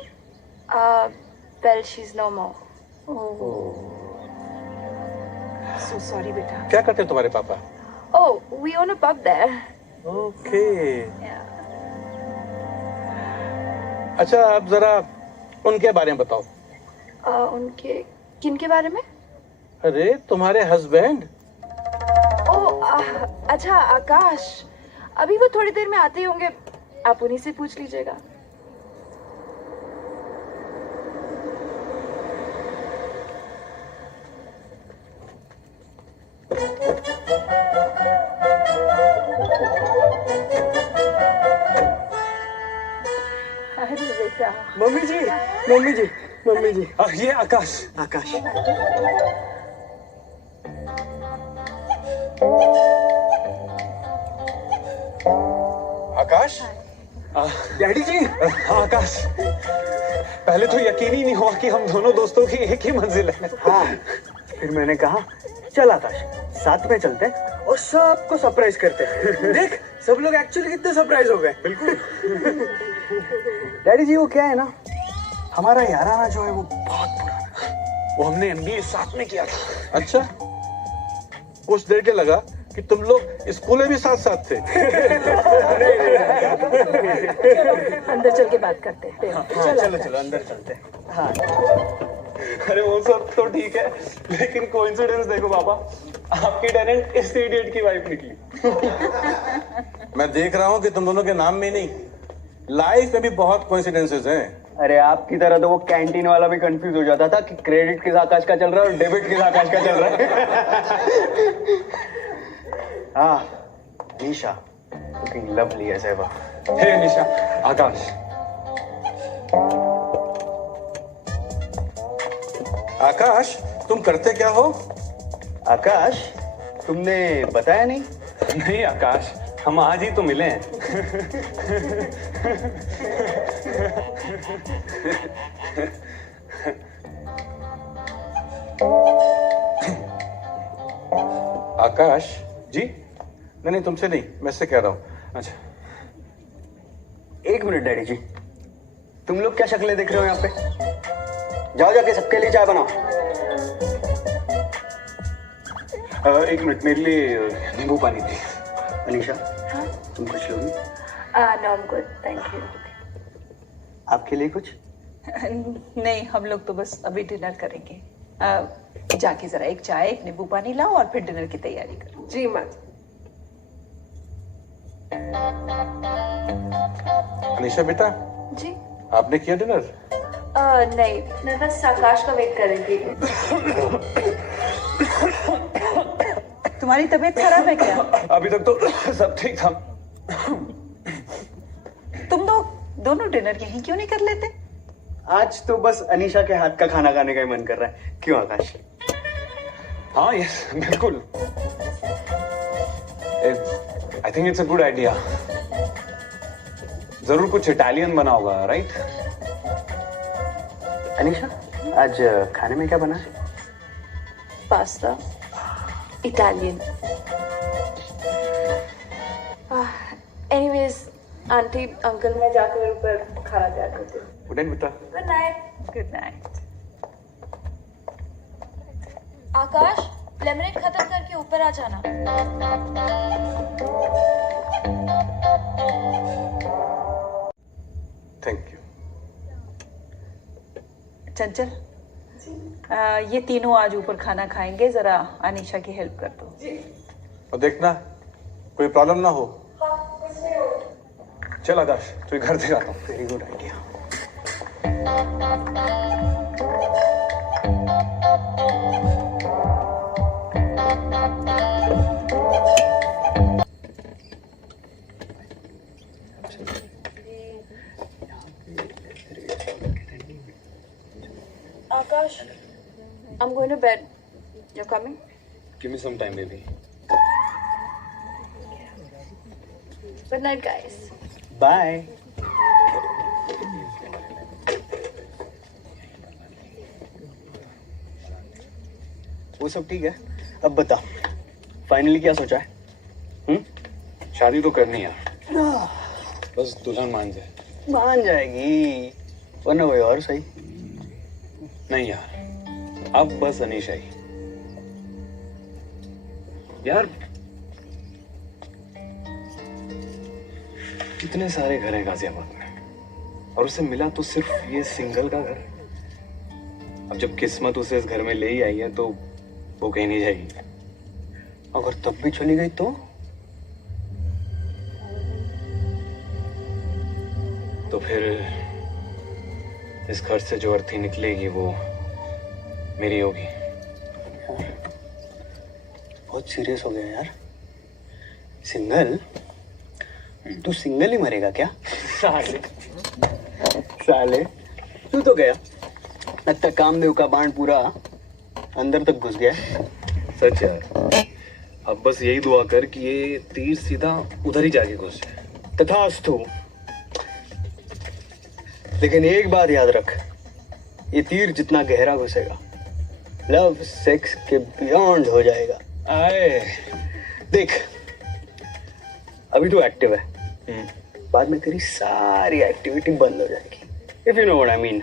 Well she is no more. So sorry बेटा। क्या करते हैं तुम्हारे पापा? Oh, we own a pub there. Okay. अच्छा अब जरा उनके बारे में बताओ। उनके किनके बारे में? अरे तुम्हारे हस्बैंड। अच्छा आकाश, अभी वो थोड़ी देर में आते ही होंगे, आप उन्हीं से पूछ लीजिएगा। अरे बेटा। मम्मी जी मम्मी जी मम्मी जी। ये आकाश। आकाश आकाश। डैडी जी। आकाश, पहले तो यकीन ही नहीं हुआ कि हम दोनों दोस्तों की एक ही मंजिल है। हाँ फिर मैंने कहा चल आकाश साथ में चलते हैं और सबको सरप्राइज करते हैं। देख सब लोग एक्चुअली कितने सरप्राइज हो गए। बिल्कुल। डैडी जी वो क्या है ना, हमारा याराना जो है वो बहुत पुराना है। वो हमने एमबीए साथ में किया था। अच्छा, कुछ देर के लगा कि तुम लोग स्कूल में भी साथ साथ थे। अंदर चल के बात करते हैं। चलो चलो अंदर चलते हैं। हाँ अरे वो सब तो ठीक है, लेकिन कोइंसिडेंस देखो पापा, आपकी टेनेंट इस इडियट की वाइफ निकली। मैं देख रहा हूँ कि तुम दोनों के नाम में नहीं, लाइफ में भी बहुत कोइंसिडेंसेस हैं। अरे आपकी तरह तो वो कैंटीन वाला भी कंफ्यूज हो जाता था कि क्रेडिट किस आकाश का चल रहा है और डेबिट किस आकाश का चल रहा है। हाँ निशा लुकिंग लवली एज एवर। हे निशा, आकाश। आकाश तुम करते क्या हो? आकाश तुमने बताया नहीं? नहीं आकाश, हम आज ही तो मिले हैं। आकाश जी? नहीं, तुमसे नहीं, मैं से कह रहा हूँ। अच्छा, एक मिनट डैडी जी, तुम लोग क्या शक्लें देख रहे हो यहाँ पे? जाओ जाके सबके लिए चाय बनाओ। एक मिनट, मेरे लिए नींबू पानी थी। अनीशा, तुम कुछ लोगी? No, I am good, thank you. आपके लिए कुछ? नहीं, हम लोग तो बस अभी डिनर करेंगे। जाके जरा एक चाय, एक नींबू पानी लाओ और फिर डिनर की तैयारी करो। जी माँ। अनीशा बेटा, जी? आपने किया डिनर? नहीं, मैं बस आकाश का वेट कर रही थी। तुम्हारी तबीयत खराब है क्या? अभी तक तो सब ठीक था। तुम लोग दोनों डिनर यहीं क्यों नहीं कर लेते? आज तो बस अनीशा के हाथ का खाना खाने का ही मन कर रहा है। क्यों आकाश? हाँ, यस, बिल्कुल। I think it's a good idea. जरूर कुछ इटालियन बना होगा, राइट? अनीशा, आज खाने में क्या बना है? Pasta, Italian. Anyways, aunty uncle, मैं जाकर ऊपर खाना तैयार करती हूँ। गुड नाइट बेटा। Good night. Good night. Akash, lemonade खत्म करके ऊपर आ जाना। Thank you. चंचल, ये तीनों आज ऊपर खाना खाएंगे, जरा अनीशा की हेल्प कर दो। और देखना कोई प्रॉब्लम ना हो। चल आकाश, तुझे घर दिखाता हूँ। Very good idea. Akash, I'm going to bed. You're coming? Give me some time, baby. Good night, guys. Bye. वो सब ठीक है, अब बता, फाइनली क्या सोचा है? शादी तो करनी है, बस दुल्हन मान जाए। मान जाएगी, वरना कोई और सही। नहीं यार, अब बस अनीशा ही। यार, इतने सारे घर हैं गाजियाबाद में और उसे मिला तो सिर्फ ये सिंगल का घर। अब जब किस्मत उसे इस घर में ले ही आई है तो वो कहीं नहीं जाएगी। अगर तब भी चली गई तो फिर इस घर से जो अर्थी निकलेगी वो मेरी होगी। बहुत सीरियस हो गया यार। सिंगल? तू सिंगल ही मरेगा क्या? साले तू तो गया, लगता कामदेव का बाण पूरा अंदर तक घुस गया। सच यार, अब बस यही दुआ कर कि ये तीर सीधा उधर ही जाके घुस जाए। तथास्तु। लेकिन एक बात याद रख, ये तीर जितना गहरा घुसेगा, लव सेक्स के बियॉन्ड हो जाएगा। आए देख, अभी तो एक्टिव है, बाद में तेरी सारी एक्टिविटी बंद हो जाएगी। If you know what I mean.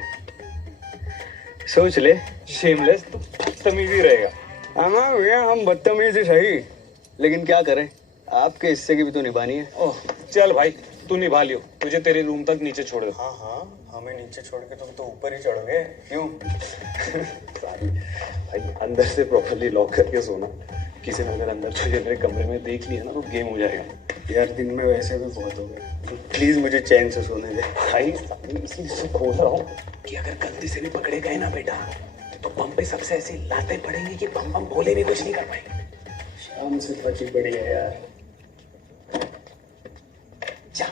सोच ले। शेमलेस तो बदतमीज ही रहेगा। हम बदतमीज ही सही, लेकिन क्या करें, आपके हिस्से की भी तो निभानी है। ओह चल भाई, तू निभा लियो, तुझे तेरे रूम तक नीचे छोड़ दो। हाँ हाँ, हमें नीचे छोड़ के तुम तो ऊपर ही चढ़ोगे। क्यों? भाई अंदर से प्रॉपर्ली लॉक करके सोना। किसी ने अगर अंदर तुझे मेरे कमरे में देख लिया ना तो गेम हो जाएगा। यार दिन में वैसे भी बहुत हो गए, प्लीज मुझे चैन से सोने दे। भाई इसी खोल रहा हूँ कि अगर गलती से भी पकड़े गए ना बेटा तो बम पे सबसे ऐसी लातें पड़ेंगी कि बम बम भोले भी कुछ नहीं कर पाएंगे। शाम से पची पड़ी है यार। जा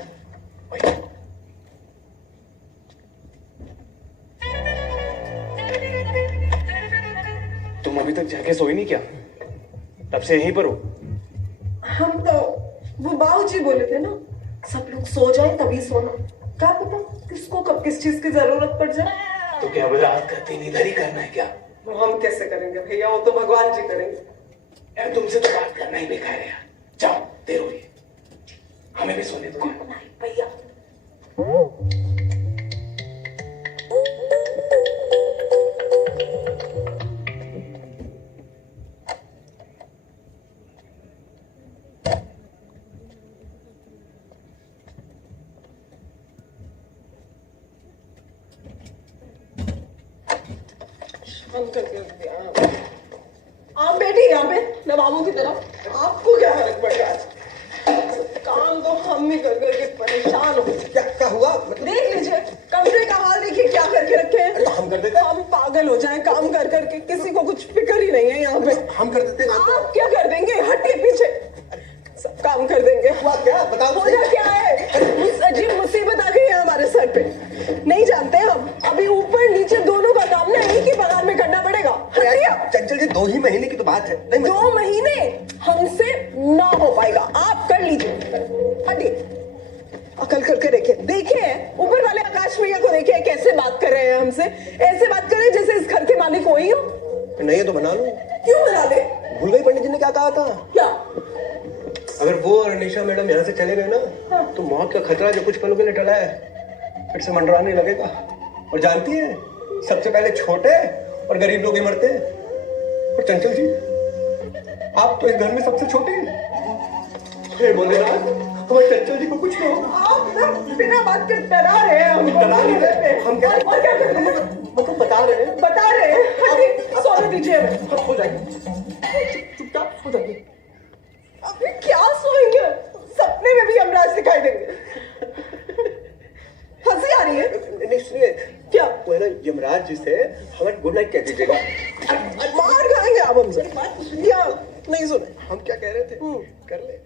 तुम अभी तक जाके सोई नहीं क्या? तब से यहीं पर हो? हम तो वो बाबूजी बोले थे ना, सब लोग सो जाए तभी सोना। क्या पता किसको कब किस चीज की जरूरत पड़ जाए। तो क्या रात का दिन इधर ही करना है क्या? वो हम कैसे करेंगे भैया, वो तो भगवान जी करेंगे। यार तुमसे तो बात करना ही बेकार है यार। जाओ, देर हो रही है, हमें भी सोने दो। भैया आप बैठिए यहाँ पे नवाबों की तरफ। आपको क्या फर्क पड़ रहा है? काम तो हम भी कर करके परेशान हो। क्या हुआ? देख लीजिए कमरे का हाल, देखिए क्या करके रखे हैं। तो हम कर देते। हम पागल हो जाएं काम कर करके, किसी को कुछ फिक्र ही नहीं है यहाँ पे। हम कर देते। आप क्या कर देंगे? हटिए पीछे, सब काम कर देंगे। हुआ क्या? बताओ। वजह क्या है? अजीब मुसीबत आ गई है हमारे सर पे। नहीं जानते हम, अभी ऊपर नीचे दोनों का काम ना एक ही पगार में करना पड़ेगा। हटिए। चंचल जी 2 ही महीने की तो बात है। 2 महीने हमसे ना हो पाएगा, आप कर लीजिए। हटिए, अकल करके देखिए। देखिए ऊपर वाले आकाश भैया को देखिए कैसे बात कर रहे हैं हमसे। ऐसे बात कर रहे हैं जैसे इस घर के मालिक वही हो। नहीं है तो बना लो। क्यों बना ले? भूल गई पंडित जी ने क्या कहा था? क्या? अगर वो और निशा मैडम यहाँ से चले गए ना तो मौत का खतरा जो कुछ पलों के लिए टला है फिर से मंडराने लगेगा। और जानती है सबसे पहले छोटे और गरीब लोग ही मरते हैं। और चंचल जी आप तो इस घर में सबसे छोटे हैं। बोले ना हमारे चंचल जी को कुछ नहीं होगा। आप ना बिना बात के डरा रहे हैं हम। डरा नहीं रहे हम। क्या और क्या कर रहे हैं? मतलब बता रहे हैं। हटिए, सोने दीजिए हमें। हो जाएगी, चुपचाप हो जाएगी। अभी क्या सोएंगे? सपने में भी यमराज दिखाई देंगे। हंसी आ रही है? नहीं सुनिए, क्या वो है ना यमराज जी से हमें गुड नाइट कह दीजिएगा। मार खाएंगे आप हमसे। या नहीं सुने? हम क्या कह रहे थे? कर ले।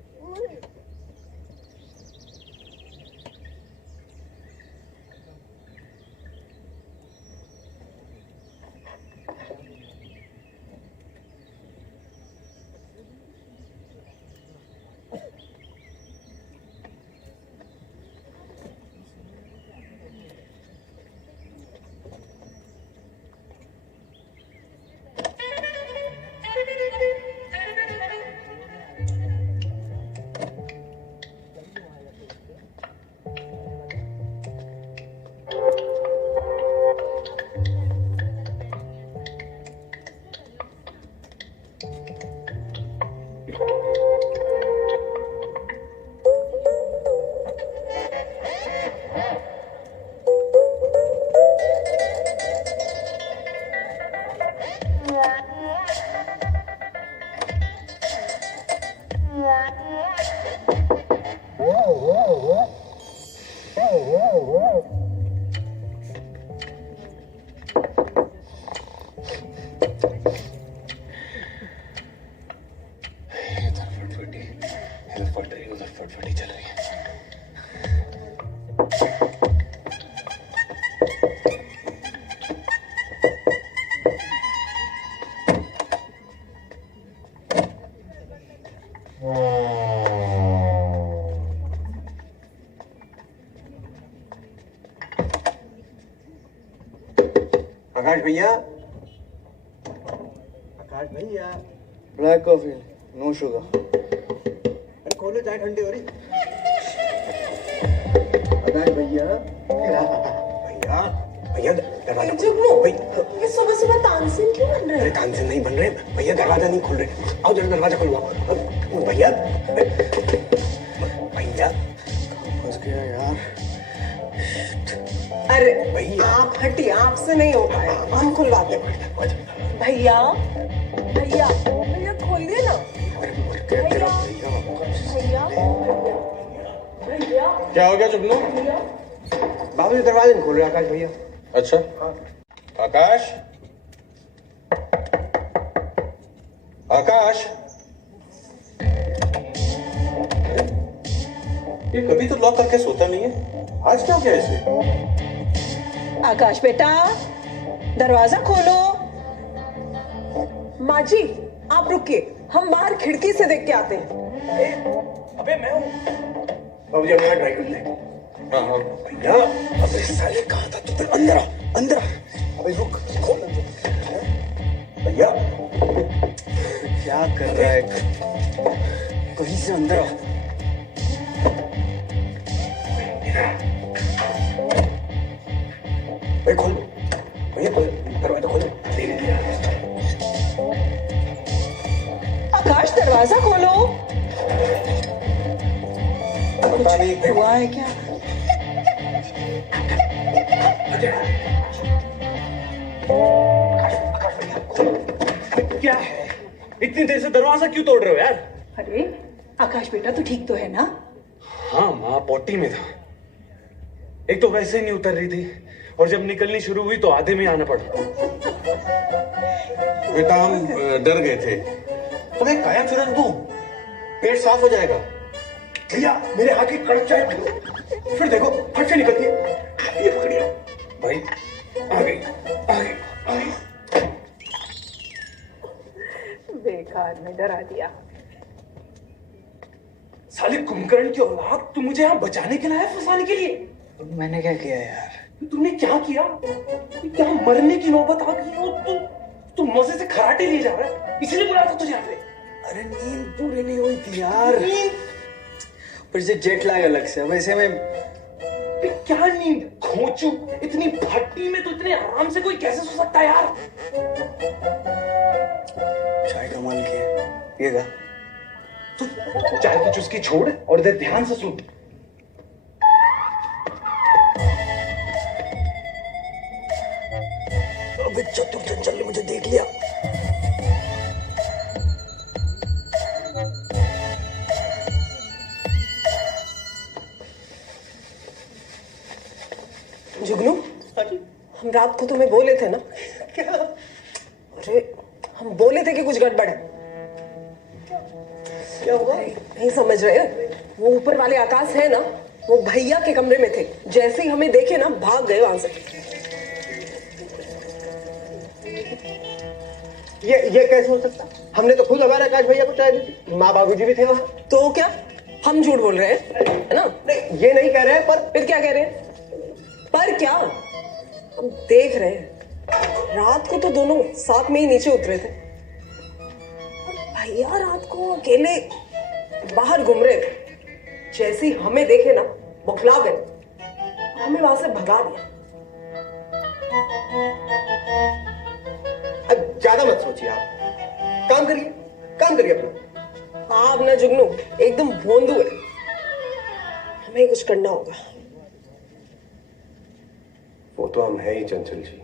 फटफटी चल रही है। आकाश भैया, आकाश भैया, ब्लैक कॉफी नो शुगर। अरे खोलो, चाय ठंडी हो रही। आकाश भैया, भैया भैया दरवाजा। ये सुबह सुबह तानसेन क्यों बन रहे हैं? अरे तानसेन नहीं बन रहे भैया, दरवाजा नहीं खोल रहे। आओ जरा दरवाजा खुलवाओ भैया। भैया फंस गया यार। अरे भैया आप हटिए, आपसे नहीं हो पाया, हम खुलवाते हैं। भैया भैया भैया खोलिए ना। भैया भैया भैया क्या हो गया चुपनू? बाबू जी दरवाजा नहीं खोल रहे आकाश भैया। अच्छा आकाश, आकाश, ये कभी तो लॉक करके सोता नहीं है, आज क्या हो गया इसे? आकाश बेटा दरवाजा खोलो। माँ जी आप रुकिए, हम बाहर खिड़की से देख के आते हैं। अबे मैं हूँ बाबू जी, हम ट्राई कर ले। हाँ हाँ भैया, अबे साले कहाँ था तू? तो अंदर आ, अंदर आ। अबे रुक, खोल भैया। क्या कर रहा है? कहीं से अंदर आओ। भाई खोल, भैया खोल, दरवाजा खोल। आकाश दरवाजा खोलो। पता नहीं हुआ है क्या? क्या है? इतनी देर से दरवाजा क्यों तोड़ रहे हो यार? अरे आकाश बेटा तो ठीक तो है ना? हाँ माँ पॉटी में था। एक तो वैसे ही नहीं उतर रही थी और जब निकलनी शुरू हुई तो आधे में आना पड़ा। बेटा हम डर गए थे। तुम्हें काया चूरन दूं, पेट साफ हो जाएगा। भैया मेरे हाथ की कड़क चाय पी लो, फिर देखो फट से निकलती है। ये पकड़िए भाई। आ गई, आ गई, आ गई। बेकार में डरा दिया। साले कुंभकर्ण की औलाद, तू मुझे यहाँ बचाने के लिए आया, फंसाने के लिए? मैंने क्या किया यार? तुमने क्या किया? क्या मरने की नौबत आ गई और तू मजे से खराटे लिए जा रहा है, इसलिए बुलाया था तुझे यहाँ पे। अरे नींद पूरी नहीं हुई थी यार। पर से जेट लैग अलग से, वैसे में क्या नींद खोचू, इतनी भट्टी में तो इतने आराम से कोई कैसे सो सकता है यार? चाय कमाल की है, पिएगा? तू चाय की चुस्की छोड़ और इधर ध्यान से सुन। अबे चतुर चंचल ने मुझे देख लिया। जुगनू, हम रात को तुम्हें बोले थे ना? क्या? अरे हम बोले थे कि कुछ गड़बड़ है। क्या हुआ? नहीं समझ रहे? वो ऊपर वाले आकाश है ना, वो भैया के कमरे में थे। जैसे ही हमें देखे ना भाग गए वहां से। ये कैसे हो सकता? हमने तो खुद हमारे आकाश भैया को चाय दी थी, माँ बाबूजी भी थे वहां। तो क्या हम झूठ बोल रहे हैं, है ना? नहीं ये नहीं कह रहे हैं, पर फिर क्या कह रहे हैं? पर क्या? हम देख रहे हैं, रात को तो दोनों साथ में ही नीचे उतरे थे। भैया रात को अकेले बाहर घूम रहे थे। जैसे ही हमें देखे ना बौखला गए, हमें वहां से भगा दिया। ज्यादा मत सोचिए, आप काम करिए अपना। आप ना जुगनू एकदम भोंदू है, हमें कुछ करना होगा। वो तो हम है ही चंचल जी।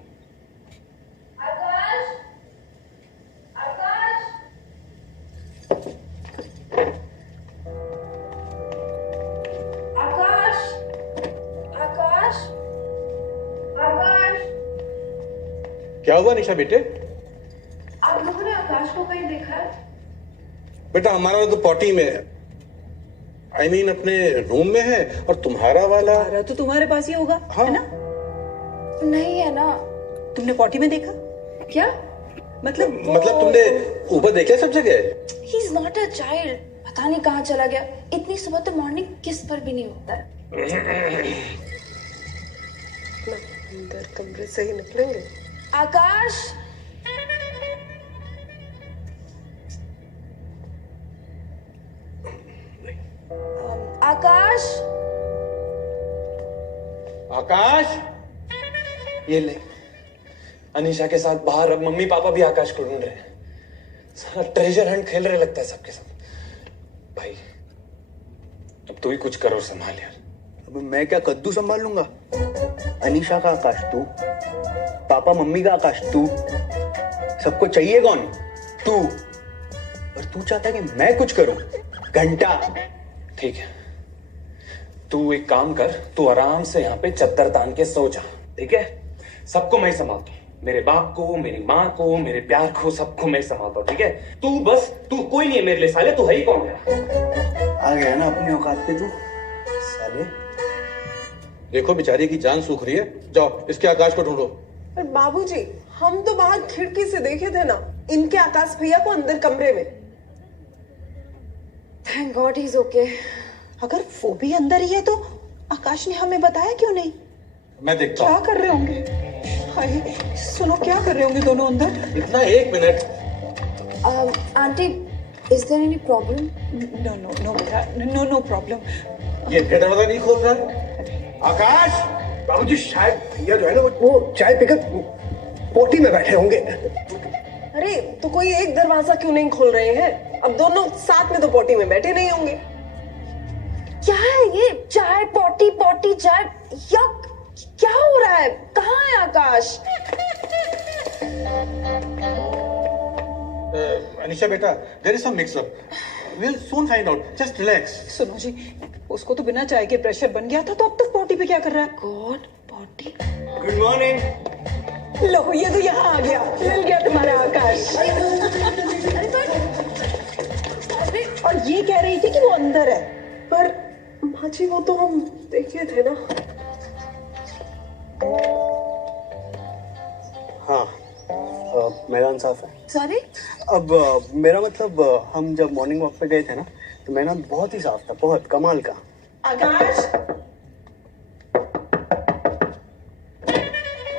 क्या हुआ निशा बेटे? आप लोगों ने आकाश को कहीं देखा है? बेटा हमारा वाला तो पॉटी में है, I mean अपने रूम में है, और तुम्हारा वाला तो तुम्हारे पास ही होगा, हाँ। है ना? नहीं है ना। तुमने पॉटी में देखा क्या? मतलब तुमने ऊपर देखा सब जगह? He is not a child. पता नहीं कहाँ चला गया। इतनी सुबह तो मॉर्निंग किस पर भी नहीं होता है। अंदर कमरे से ही निकलेंगे। आकाश, आकाश, आकाश। ये ले, अनीशा के साथ बाहर अब मम्मी पापा भी आकाश को ढूंढ रहे हैं। सारा ट्रेजर हंट खेल रहे लगता है सबके सब। भाई अब तू ही कुछ करो, संभाल यार। अब मैं क्या कद्दू संभाल लूंगा? अनीशा का आकाश तू, पापा मम्मी का आकाश तू, सबको चाहिए कौन? तू। और तू चाहता कि मैं कुछ करूं? घंटा। ठीक है, तू एक काम कर, तू आराम से यहाँ पे चद्दर तान के सो जा, ठीक है? सबको मैं संभालता हूँ, मेरे बाप को, मेरी माँ को, मेरे प्यार को, सबको मैं संभालता हूँ, ठीक है? तू कोई नहीं है मेरे लिए साले, तू है ही कौन है? आ गया ना अपनी औकात पे तू साले। देखो बेचारी की जान सूख रही है, जाओ इसके आकाश को ढूंढो। पर बाबूजी, हम तो बाहर खिड़की से देखे थे ना इनके आकाश भैया को अंदर कमरे में। Thank God he is okay. अगर वो भी अंदर ही है तो आकाश ने हमें बताया क्यों नहीं? मैं देखता क्या हूँ। कर रहे होंगे? हाय, सुनो क्या कर रहे होंगे दोनों अंदर? इतना 1 minute. Aunty, Is there any problem? No बेटा, no problem. ये गेट दरवाजा नहीं खोल रहा है। आकाश, बाबूजी शायद भैया जो है ना वो चाय पीकर पोटी में बैठे होंगे। अरे तो कोई एक दरवाजा क्यों नहीं खोल रहे हैं? अब दोनों साथ में तो पोटी में बैठे नहीं होंगे। क्या है ये? चाय पोटी पोटी चाय, यक! क्या हो रहा है? कहाँ है आकाश? अनिशा बेटा, there is some mix up. We'll soon find out. Just relax. सुनो जी, उसको तो बिना चाय के प्रेशर बन गया था, तो अब तक पोटी पे क्या कर रहा है? God, potty. Good morning. लो, ये तो यहाँ आ गया, मिल गया तुम्हारा आकाश। और ये कह रही थी कि वो अंदर है, पर माँ जी वो तो हम देखे थे ना। हाँ, मैदान साफ है। सॉरी? अब मेरा मतलब हम जब मॉर्निंग वॉक पे गए थे ना, तो मैदान बहुत ही साफ था, बहुत कमाल का। आकाश,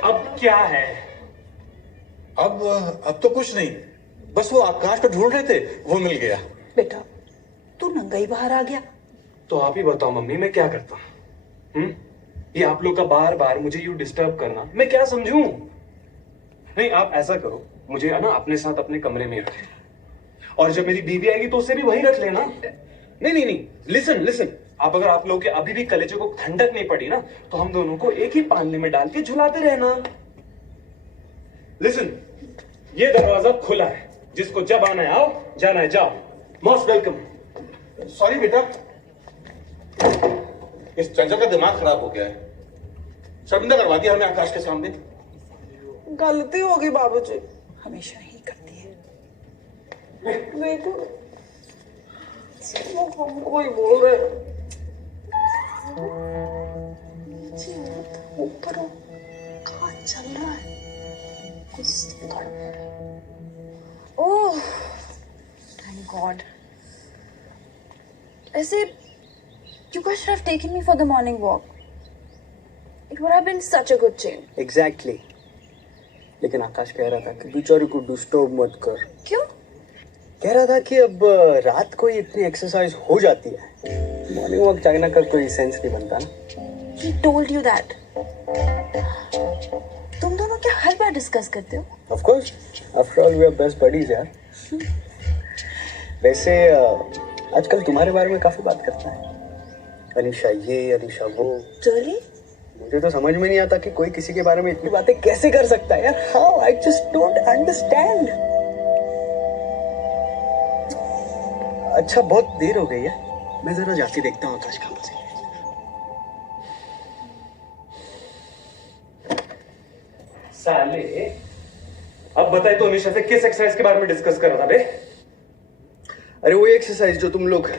अब क्या है? अब तो कुछ नहीं, बस वो आकाश को ढूंढ रहे थे, वो मिल गया। बेटा तू नंगा ही बाहर आ गया। तो आप ही बताओ मम्मी, मैं क्या करता? ये आप लोग का बार बार मुझे यूं डिस्टर्ब करना, मैं क्या समझूं? नहीं, आप ऐसा करो, मुझे है ना अपने साथ अपने कमरे में रखें, और जब मेरी बीवी आएगी तो उसे भी वहीं रख लेना। नहीं, लिसन, आप अगर आप लोग के अभी भी कलेजे को ठंडक नहीं पड़ी ना, तो हम दोनों को एक ही पालने में डाल के झुलाते रहना। लिसन, ये दरवाजा खुला है, जिसको जब आना है आओ, जाना है जाओ। Most welcome. सॉरी बेटा, इस चंचल का दिमाग खराब हो गया है, शर्मिंदा करवा दिया हमें आकाश के सामने। गलती होगी बाबूजी, हमेशा ही करती है। देखो वो हमको ही बोल रहे हैं। ऊपर कहाँ चल रहा है? कुछ गड़बड़ है। ओह, थैंक गॉड। ऐसे you guys should have taken me for the morning walk. It would have been such a good change. Exactly. लेकिन आकाश कह रहा था कि बेचारे को डिस्टर्ब मत कर। क्यों? कह रहा था कि अब रात को ही इतनी एक्सरसाइज हो जाती है, मॉर्निंग वॉक जागना का कोई सेंस नहीं बनता ना। He told you that. तुम दोनों क्या हर बार डिस्कस करते हो? Of course, after all we are best buddies यार। वैसे आजकल तुम्हारे बारे में काफी बात करता है, अनीशा ये अनीशा वो। Really? मुझे तो समझ में नहीं आता कि कोई किसी के बारे में इतनी बातें कैसे कर सकता है यार। How? I just don't understand. अच्छा, बहुत देर हो गई है, मैं जरा जाके देखता हूँ आकाश कहाँ फंसे। साले, अब बताए तो अनीशा से किस एक्सरसाइज के बारे में डिस्कस कर रहा था बे? अरे वो एक्सरसाइज जो तुम लोग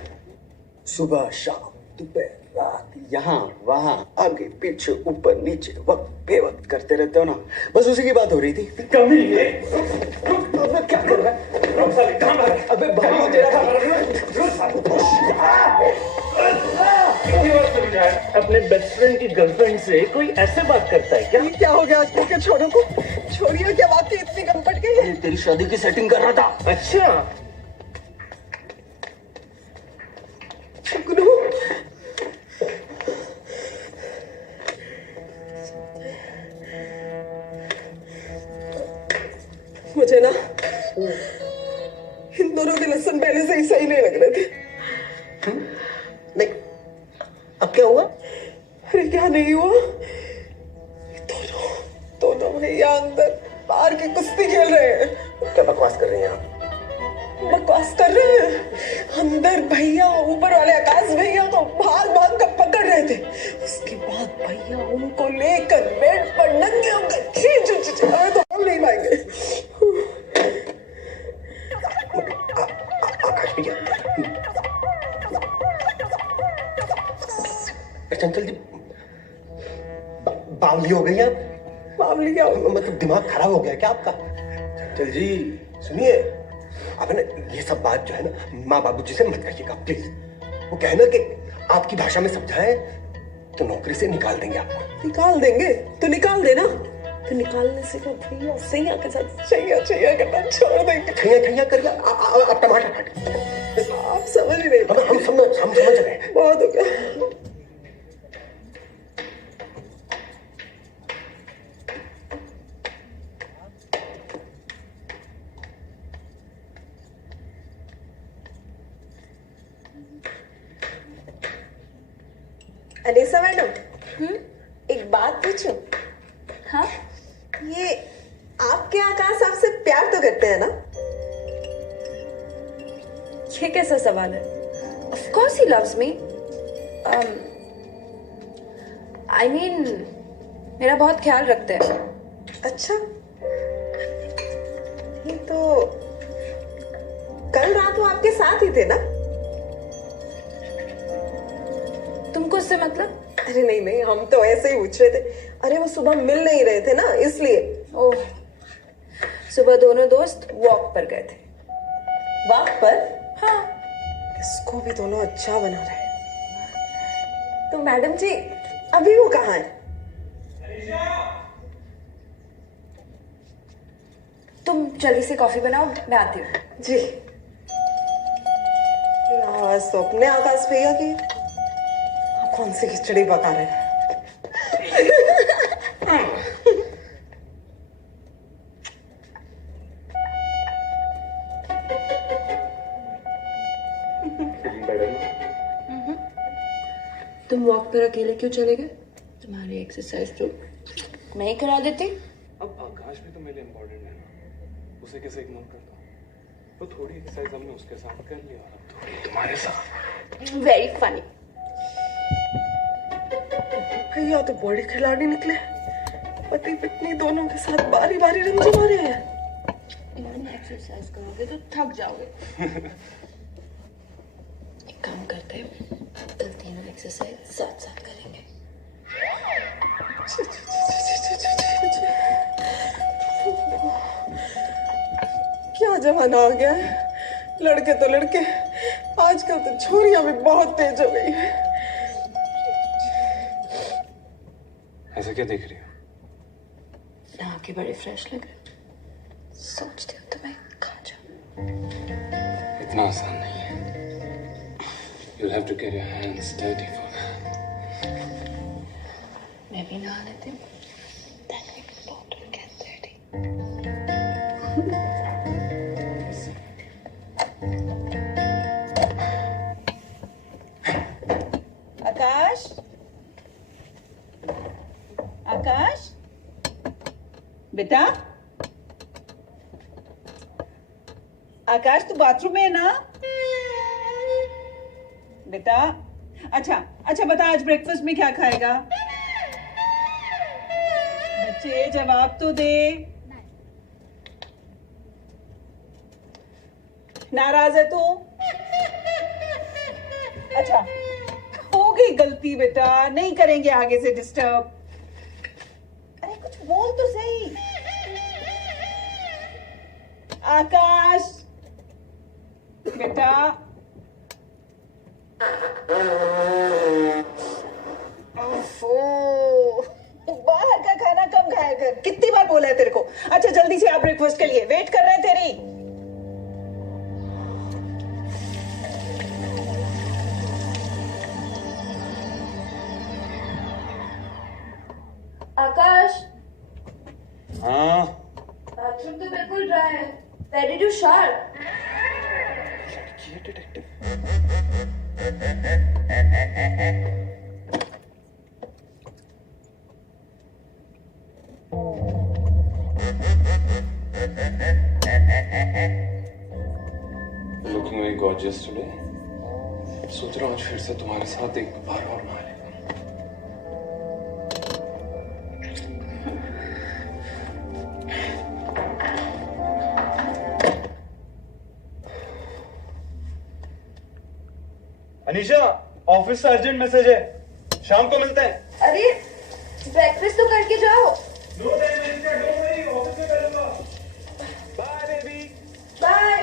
सुबह शाम दोपहर रात यहाँ वहाँ आगे पीछे ऊपर नीचे वक्त बेवक्त करते रहते हो ना, बस उसी की बात हो रही थी। कमी है। रुक, क्या कर रहा है? रुक साले, कहाँ भाग रहा है? अबे भाई तेरा कितनी बार समझाया? अपने बेस्ट फ्रेंड की गर्लफ्रेंड से कोई ऐसे बात करता है क्या? ये क्या हो गया आजकल के छोरों को? छोरियां क्या बात की इतनी कम पड़ गई है? तेरी शादी की सेटिंग कर रहा था। अच्छा, मुझे ना इन दोनों के लहसुन पहले से ही सही नहीं लग रहे थे। नहीं, अब क्या हुआ? अरे क्या नहीं हुआ, दोनों भैया अंदर बाहर की कुश्ती खेल रहे हैं। क्या बकवास कर रही हैं आप? बकवास कर रहे हैं? अंदर भैया ऊपर वाले आकाश भैया को भाग कर पकड़ रहे थे, उसके बाद भैया उनको लेकर बेड पर नंगे होकर खींच हमें तो हम नहीं पाएंगे। आकाश भैया, चंचल जी बावली हो गई आप? बावली क्या? मतलब दिमाग खराब हो गया क्या आपका? चंचल जी सुनिए, आप ना ये सब बात जो है ना माँ बाबूजी से मत करिएगा प्लीज। वो कहना कि आपकी भाषा में समझाएं तो नौकरी से निकाल देंगे आपको। निकाल देंगे तो निकाल देना, तो निकालने से क्या भैया सैया के साथ छैया छैया करना छोड़ देंगे। छैया छैया करके आप टमाटर काट। आप समझ नहीं रहे। हम समझ रहे हैं। बहुत हो गया। अनीसा मैडम, एक बात पूछूं? हाँ? ये आपके आकाश आपसे प्यार तो करते हैं ना? ये कैसा सवाल है? Of course he loves me. I mean, मेरा बहुत ख्याल रखते हैं। अच्छा, ये तो कल रात वो आपके साथ ही थे ना? तुमको उससे मतलब? अरे नहीं नहीं, हम तो ऐसे ही पूछ रहे थे। अरे वो सुबह मिल नहीं रहे थे ना, इसलिए। ओह, सुबह दोनों दोस्त वॉक पर गए थे। वॉक पर? हाँ। इसको भी दोनों अच्छा बना रहे हैं। तो मैडम जी, अभी वो कहाँ है? तुम जल्दी से कॉफी बनाओ, मैं आती हूँ। जी। स्वप्ने आकाश भैया की कौन सी खिचड़ी पका रहे हैं? तुम वॉक पर अकेले क्यों चले गए? तुम्हारी एक्सरसाइज तो मैं ही करा देती। अब आकाश भी तो मेरे लिए इम्पोर्टेंट है ना, उसे कैसे इग्नोर करता हूँ? तो थोड़ी एक्सरसाइज हमने उसके साथ कर ली और अब थोड़ी तुम्हारे साथ। Very funny. भैया तो बड़े खिलाड़ी निकले, पति पत्नी दोनों के साथ बारी बारी रंग जमा रहे हैं। इतनी एक्सरसाइज करोगे तो थक जाओगे। एक काम करते हैं, कल तीनों एक्सरसाइज साथ साथ करेंगे। क्या जमाना आ गया है, लड़के तो लड़के, आजकल तो छोरियां भी बहुत तेज हो गई है। ऐसा क्या देख रही हो? नहा के बड़े फ्रेश लग रहे, सोचती हूँ तुम्हें खा जाऊं। इतना आसान नहीं है। You'll have to get your hands dirty for that. मैं भी नहा लेती हूँ। Then we can both get dirty. आकाश, आकाश, बेटा, आकाश तू बाथरूम में है ना? बेटा, अच्छा अच्छा बता, आज ब्रेकफास्ट में क्या खाएगा? बच्चे जवाब तो दे। नाराज है तू? अच्छा, हो गई गलती बेटा, नहीं करेंगे आगे से डिस्टर्ब। अरे कुछ बोल तो सही। आकाश बेटा, बाहर का खाना कम खाया कर, कितनी बार बोला है तेरे को। अच्छा जल्दी से आ ब्रेकफास्ट के लिए, वेट कर रहे हैं तेरी। आकाश, हाँ, बाथरूम तो बिल्कुल ड्राई है। Ready to shower? Looking very gorgeous today. सोच रहा हूँ आज फिर से तुम्हारे साथ एक बार और नहा लेता अनीशा, ऑफिस से अर्जेंट मैसेज है, शाम को मिलते हैं। अरे ब्रेकफास्ट तो करके जाओ। No time Anisha, don't worry, office में करूंगा। Bye baby. बाय।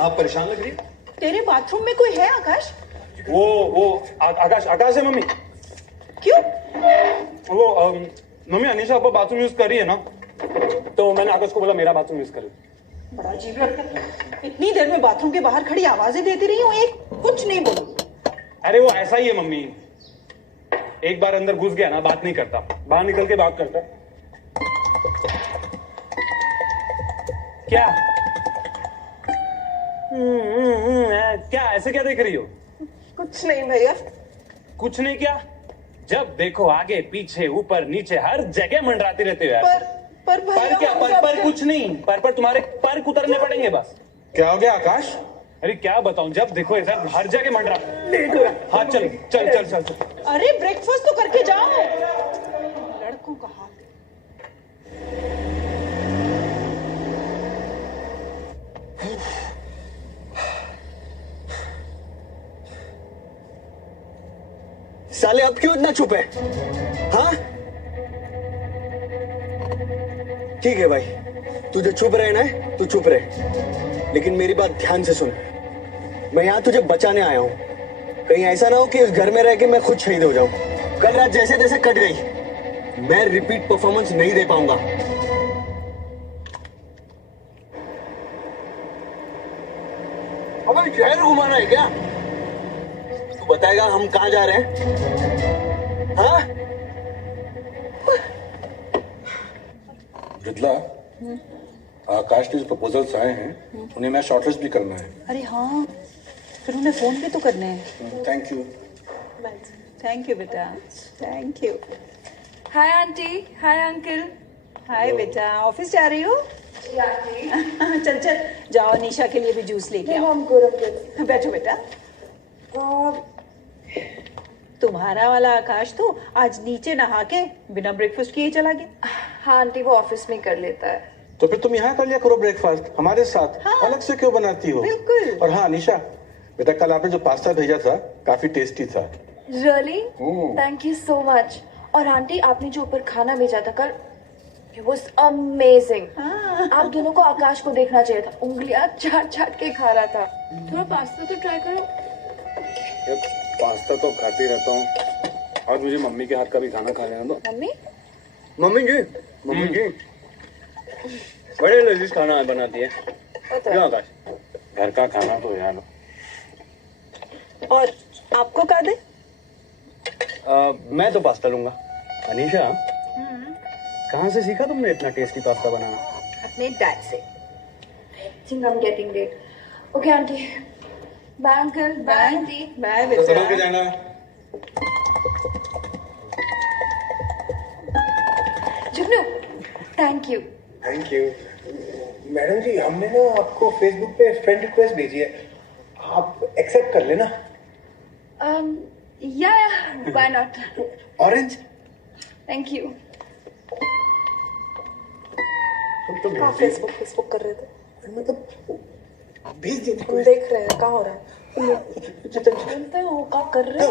आप परेशान लग रही है। तेरे बाथरूम में कोई है आकाश? वो आकाश है मम्मी। क्यों? वो मम्मी अनीशा आपका बाथरूम यूज कर रही है ना, तो मैंने आकाश को बोला मेरा बाथरूम यूज करे। बड़ा अजीब लगता है, इतनी देर में बाथरूम के बाहर खड़ी आवाजें देती रही हूँ, एक कुछ नहीं बोली। अरे वो ऐसा ही है मम्मी, एक बार अंदर घुस गया ना बात नहीं करता, बाहर निकल के बात करता है। क्या क्या ऐसे क्या देख रही हो? कुछ नहीं भैया। कुछ नहीं क्या? जब देखो आगे पीछे ऊपर नीचे हर जगह मंडराती रहते हो यार। पर पर क्या? पर कुछ नहीं, पर तुम्हारे पर उतरने पड़ेंगे बस। क्या हो गया आकाश? अरे क्या बताऊं, जब देखो इधर हर जगह मंडरा। हाँ चल चल चल चल चल। अरे ब्रेकफास्ट तो करके जाओ। लड़कों का हाल। साले अब क्यों इतना चुप है? हाँ ठीक है भाई, तुझे चुप रहना है तो चुप रहे, लेकिन मेरी बात ध्यान से सुन। मैं यहाँ तुझे बचाने आया हूँ, कहीं ऐसा ना हो कि इस घर में रह के मैं खुद शहीद हो जाऊं। कल रात जैसे तैसे कट गई, मैं रिपीट परफॉर्मेंस नहीं दे पाऊंगा। अब शहर घुमाना है क्या? तू बताएगा हम कहाँ जा रहे हैं? हाँ मृदुला, आकाश के जो प्रपोजल्स आए हैं उन्हें मैं शॉर्टलिस्ट भी करना है। अरे हाँ, फिर उन्हें फोन भी तो करने हैं। Thank you. थैंक यू बेटा, thank you. Hi aunty, hi uncle. Hi बेटा, ऑफिस जा रही हो? चल चल जाओ, निशा के लिए भी जूस लेके आओ। बैठो बेटा। तुम्हारा वाला आकाश तो आज नीचे नहा के बिना ब्रेकफास्ट किए चला गया। हाँ आंटी, वो ऑफिस में कर लेता है। तो फिर तुम यहाँ कर लिया करो ब्रेकफास्ट हमारे साथ। हाँ। अलग से क्यों बनाती हो? बिल्कुल। और हाँ निशा बेटा, कल आपने जो पास्ता भेजा था काफी टेस्टी था। Really? Thank you so much. और आंटी, आपने जो ऊपर खाना भेजा था कल, it was amazing। आप दोनों को आकाश को देखना चाहिए था, उंगलियां चाट चाट के खा रहा था। थोड़ा पास्ता तो ट्राई करो। पास्ता तो खाते रहता हूँ, और मुझे मम्मी के हाथ का भी खाना खा लेना दो। मम्मी? मम्मी जी बड़े लजीज खाना बनाती है। क्यों आकाश? घर का खाना तो यार। और आपको कहा दे? मैं तो पास्ता लूंगा। अनीशा, कहाँ से सीखा तुमने इतना टेस्टी पास्ता बनाना? अपने डैड से। I think I'm getting late. Okay aunty, bye uncle, bye aunty. Bye तो बेटा। संभल के जाना। Jugnu, thank you. Thank you. Madam ji, हमने ना आपको फेसबुक पे फ्रेंड रिक्वेस्ट भेजी है, आप एक्सेप्ट कर लेना। Yeah, why not? Orange? Thank you. हम तो फेसबुक कर रहे थे। मतलब भेज दिए। देख रहे हैं क्या हो रहा है। बोलते हैं वो क्या कर रहे हैं।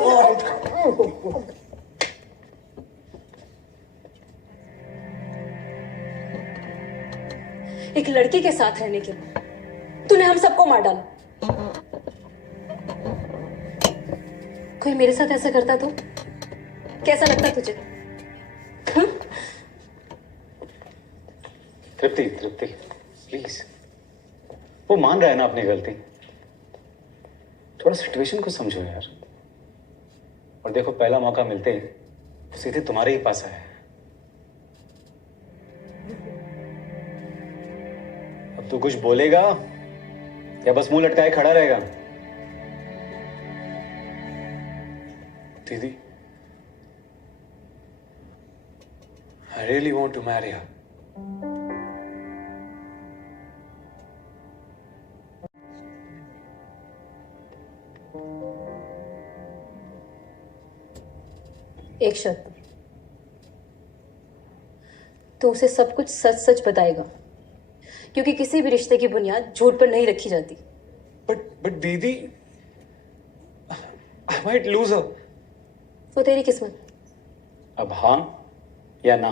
एक लड़की के साथ रहने के लिए तूने हम सबको मार डाला। कोई मेरे साथ ऐसा करता तो कैसा लगता तुझे? तृप्ति प्लीज, वो मान रहा है ना अपनी गलती, थोड़ा सिचुएशन को समझो यार। और देखो, पहला मौका मिलते ही सीधे तुम्हारे ही पास आया है। अब तू कुछ बोलेगा या बस मुंह लटकाए खड़ा रहेगा? दीदी, I really want to marry her. एक शर्त पर, तो उसे सब कुछ सच सच बताएगा, क्योंकि किसी भी रिश्ते की बुनियाद झूठ पर नहीं रखी जाती। बट दीदी, I might lose her. वो तेरी किस्मत। अब हाँ या ना?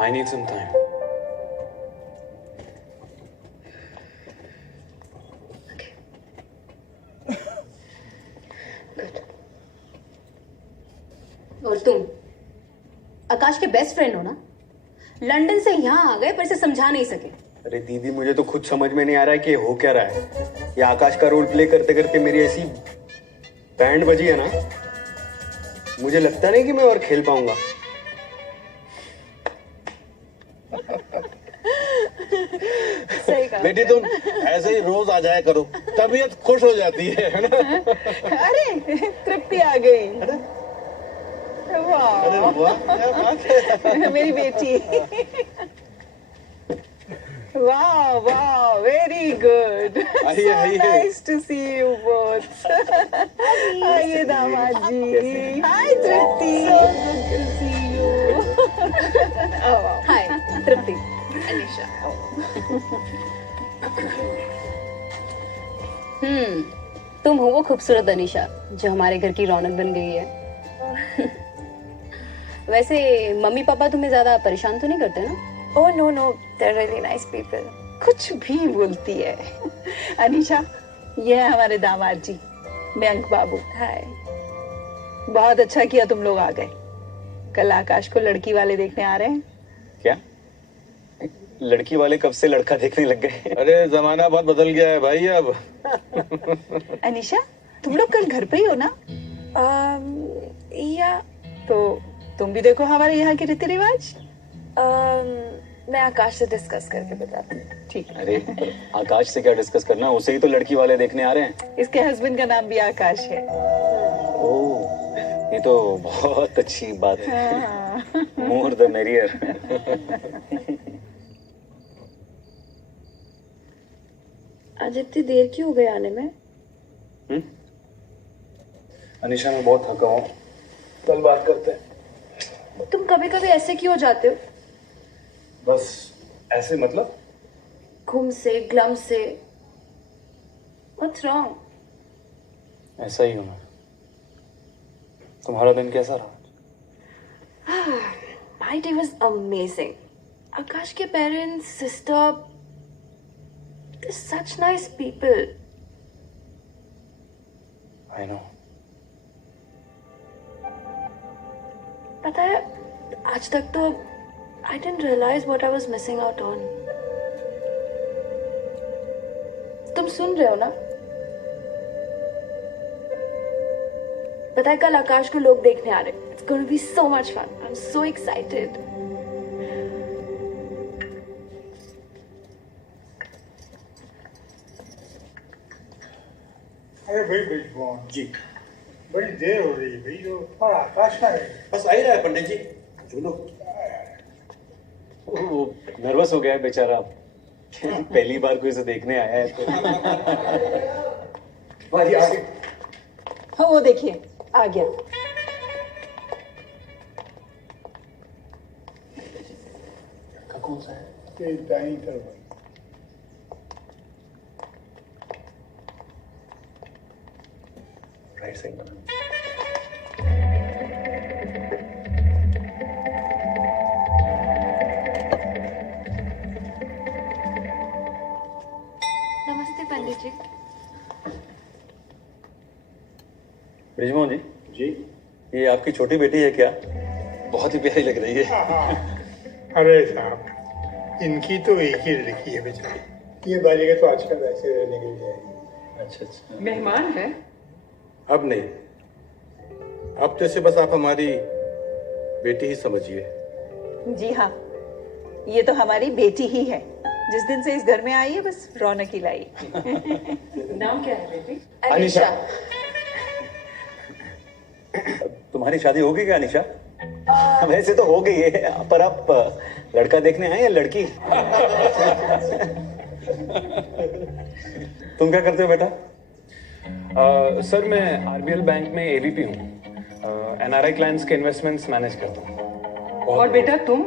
I need some time. और तुम आकाश के बेस्ट फ्रेंड हो ना? लंदन से यहाँ आ गए पर इसे समझा नहीं सके। अरे दीदी, मुझे तो खुद समझ में नहीं आ रहा है कि ये हो क्या रहा है। ये आकाश का रोल प्ले करते करते मेरी ऐसी बैंड बजी है ना, मुझे लगता नहीं कि मैं और खेल पाऊंगा। सही कहा। बेटी तुम ऐसे ही रोज आ जाया करो, तबीयत खुश हो जाती है ना? अरे तृप्ति आ गई। वाह, अरे वाह, क्या बात है। मेरी बेटी। वाह वाह, वेरी गुड। आइए, आइए। Nice to see you both. आइए दामाद जी। Hi Tripti. Good to see you. Hi Tripti. Anisha. तुम हो वो खूबसूरत अनीशा जो हमारे घर की रौनक बन गई है। वैसे मम्मी पापा तुम्हें ज्यादा परेशान तो नहीं करते ना? Oh no no, they're really nice people. कुछ भी बोलती है। अनीशा, ये है हमारे दामाद जी, मयंक बाबू। हाय। बहुत अच्छा किया तुम लोग आ गए। कल आकाश को लड़की वाले देखने आ रहे हैं। क्या लड़की वाले कब से लड़का देखने लग गए? अरे जमाना बहुत बदल गया है भाई अब। अनीशा, तुम लोग कल घर पे ही हो ना? या तो तुम भी देखो हमारे यहाँ के रीति रिवाज। मैं आकाश से डिस्कस करके बताती हूँ। ठीक है। अरे आकाश से क्या डिस्कस करना, उसे ही तो लड़की वाले देखने आ रहे हैं। इसके हस्बैंड का नाम भी आकाश है। ओह, ये तो बहुत अच्छी बात है। More the merrier. आज इतनी देर क्यों हो गई आने में? अनीशा, मैं बहुत थका हूँ, कल बात करते हैं। तुम कभी कभी ऐसे क्यों हो जाते हो? बस ऐसे मतलब? घूम से, ग्लम से। What's wrong? ऐसा ही हूँ मैं। तुम्हारा दिन कैसा रहा? My day was amazing. आकाश के parents, sister, they're such nice people. I know. पता है, आज तक तो I didn't realize what I was missing out on. तुम सुन रहे हो ना? पता है कल आकाश को लोग देखने आ रहे हैं। It's going to be so much fun. I'm so excited. अरे भाई ब्रिजमोहन जी, बड़ी देर हो रही है भाई। और आकाश का है? बस आ ही रहा है पंडित जी। चलो। वो नर्वस हो गया है बेचारा, पहली बार कोई इसे देखने आया है तो। हाँ, वो देखिए आ गया। कौन सा है? ये दाईं तरफ। राइट साइड में। नमस्ते पंडित जी। ब्रिजमोहन जी। जी, ये आपकी छोटी बेटी है क्या? बहुत ही प्यारी लग रही है। अरे साहब, इनकी तो एक ही लड़की है बेचारी। ये बालिका तो आजकल वैसे रहने के लिए है। अच्छा अच्छा। मेहमान है? अब नहीं, अब तो इसे बस आप हमारी बेटी ही समझिए। जी हाँ, ये तो हमारी बेटी ही है। जिस दिन से इस घर में आई है बस रौनक ही लाई। नाम क्या है बेटी? अनीशा। तुम्हारी शादी हो गई क्या अनीशा? वैसे तो हो गई है, पर आप लड़का देखने आए या लड़की? तुम क्या करते हो बेटा? सर, मैं आरबीएल बैंक में एवीपी हूँ। एनआरआई क्लाइंट्स के इन्वेस्टमेंट्स मैनेज करता हूँ। और बेटा तुम?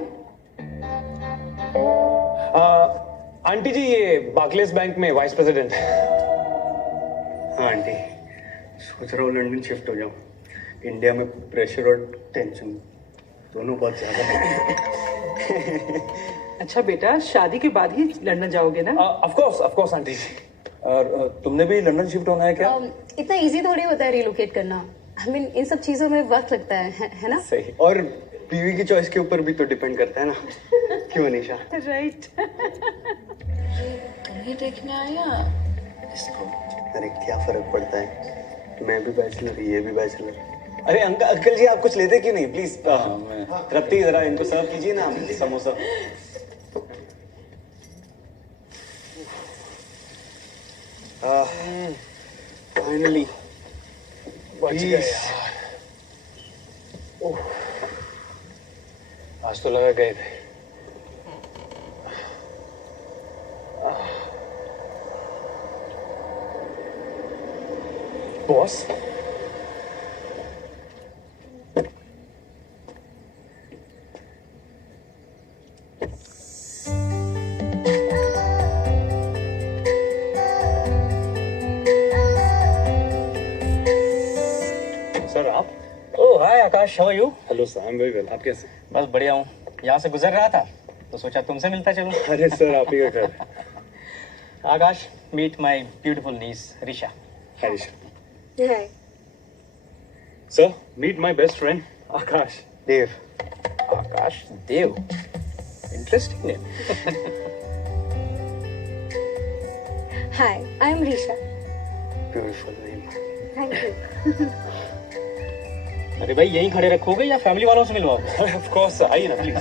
आंटी जी, ये बार्कलेस बैंक में वाइस प्रेसिडेंट है। हाँ आंटी, सोच रहा हूँ लंदन शिफ्ट हो जाऊँ। इंडिया में प्रेशर और टेंशन दोनों बहुत ज्यादा। अच्छा बेटा, शादी के बाद ही लंदन जाओगे ना? Of course aunty. और तुमने भी लंदन शिफ्ट होना है क्या? इतना इजी थोड़ी होता है रिलोकेट करना। आई मीन इन सब चीजों में वक्त लगता है ना? सही। और बीवी की चॉइस के ऊपर भी तो डिपेंड करता है ना, क्यों अनीशा? राइट। तुम्हें देखने आया इसको? अरे क्या फर्क पड़ता है, मैं भी बैचलर, ये भी बैचलर। अरे अंकल जी, आप कुछ लेते क्यों नहीं? प्लीज रफ्ती जरा इनको सर्व कीजिए ना समोसा। फाइनली बच गए यार। आज तो लगा गए थे। बॉस, सर आप? Oh hi Akash, how are you? Hello sir, I am very well. आप कैसे? बस बढ़िया हूँ। यहाँ से गुजर रहा था तो सोचा तुमसे मिलता चलूं। अरे सर, आप ही का घर। Akash, meet my beautiful niece Risha. Hi Risha. Hi. Sir, meet my best friend Akash. Dev. Akash Dev, interesting name. Hi, I am Risha. Beautiful name. Thank you. अरे भाई यहीं खड़े रखोगे या फैमिली वालों से मिलवाओगे? ऑफ कोर्स, आइए ना प्लीज।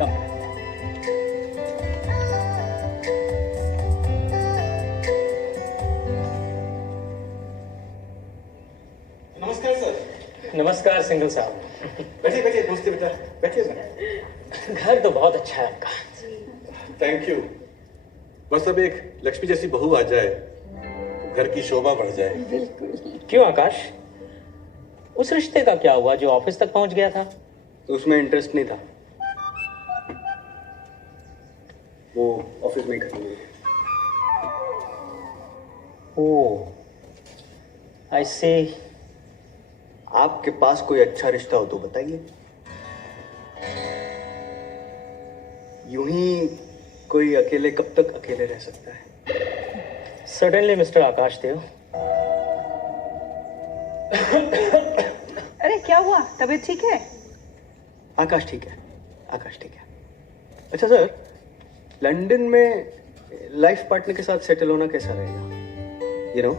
कम। नमस्कार सर। नमस्कार सिंगल साहब। बैठिए बैठिए, नमस्ते बेटा, बैठिए सर। घर तो बहुत अच्छा है आपका। Thank you. बस अब एक लक्ष्मी जैसी बहू आ जाए, घर की शोभा बढ़ जाए। बिल्कुल। क्यों आकाश, उस रिश्ते का क्या हुआ जो ऑफिस तक पहुंच गया था? तो उसमें इंटरेस्ट नहीं था, वो ऑफिस में ही खत्म हो गया। ओह आई सी। आपके पास कोई अच्छा रिश्ता हो तो बताइए। यूं ही कोई अकेले कब तक अकेले रह सकता है? सर्टेनली मिस्टर आकाश देव। अरे क्या हुआ, तबीयत ठीक है? आकाश ठीक है, आकाश ठीक है। अच्छा सर, लंदन में लाइफ पार्टनर के साथ सेटल होना कैसा रहेगा? You know,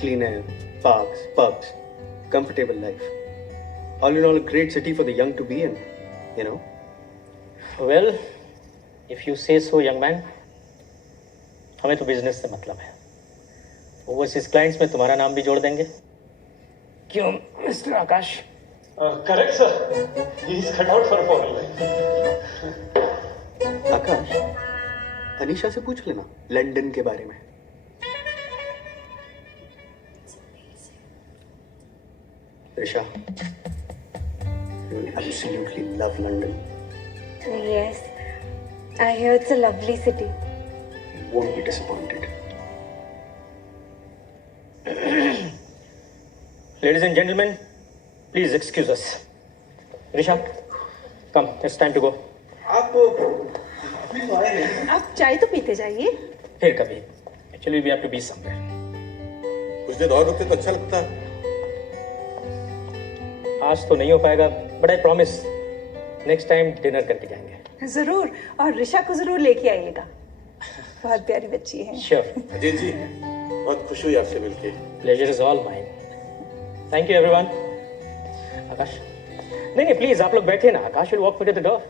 clean air, parks, pubs, comfortable life, all in all great city for the young to be in, you know. Well if you say so young man, हमें तो business से मतलब है। ओवरसीज क्लाइंट्स में तुम्हारा नाम भी जोड़ देंगे। क्यों mister Akash? Correct sir, he is cut out for foreign life. Akash, Anisha से पूछ लेना लंदन के बारे में। Risha, you will absolutely love London. Yes, I hear it's a lovely city. You won't be disappointed. Ladies and gentlemen, please excuse us. Risha, come, it's time to go. आप अभी तो आए नहीं। आप चाय तो पीते जाइए। फिर कभी। Actually, we have to be somewhere. कुछ देर और रुकते तो अच्छा लगता। आज तो नहीं हो पाएगा, but I promise next time dinner करके जाएंगे। जरूर, और रिशा को जरूर लेके आइएगा, बहुत प्यारी बच्ची है। Sure. अजय जी, बहुत खुश हुई आपसे मिलके। Pleasure is all mine. Thank you everyone. आकाश, नहीं प्लीज आप लोग बैठे ना। आकाश will walk me to the door.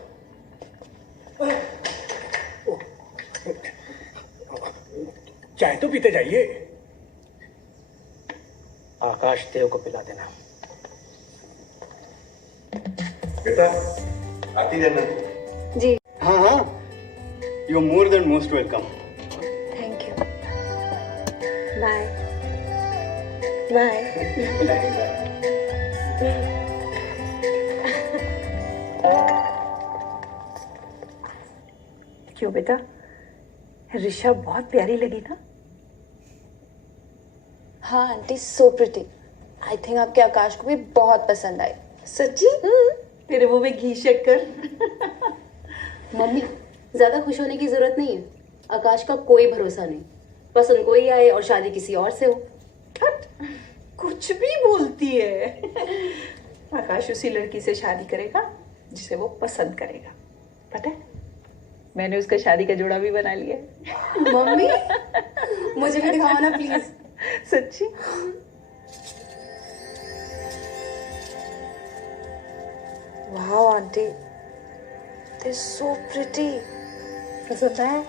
चाय तो पीते जाइए। आकाश देव को पिला देना। बेटा, आती रहना। जी। हाँ हाँ, you are more than most welcome. Thank you. Bye bye. क्यों बेटा, रिशा बहुत प्यारी लगी ना? हाँ aunty, so pretty. I think आपके आकाश को भी बहुत पसंद आई। सच्ची? तेरे मुंह में घी शक्कर। मम्मी ज्यादा खुश होने की जरूरत नहीं है। आकाश का कोई भरोसा नहीं, पसंद कोई आए और शादी किसी और से हो। कुछ भी बोलती है। आकाश उसी लड़की से शादी करेगा जिसे वो पसंद करेगा। पता है, मैंने उसका शादी का जोड़ा भी बना लिया है। मम्मी मुझे भी दिखाओ ना प्लीज। सच्ची? वाओ आंटी, दे सो प्रिटी। पसंद आया?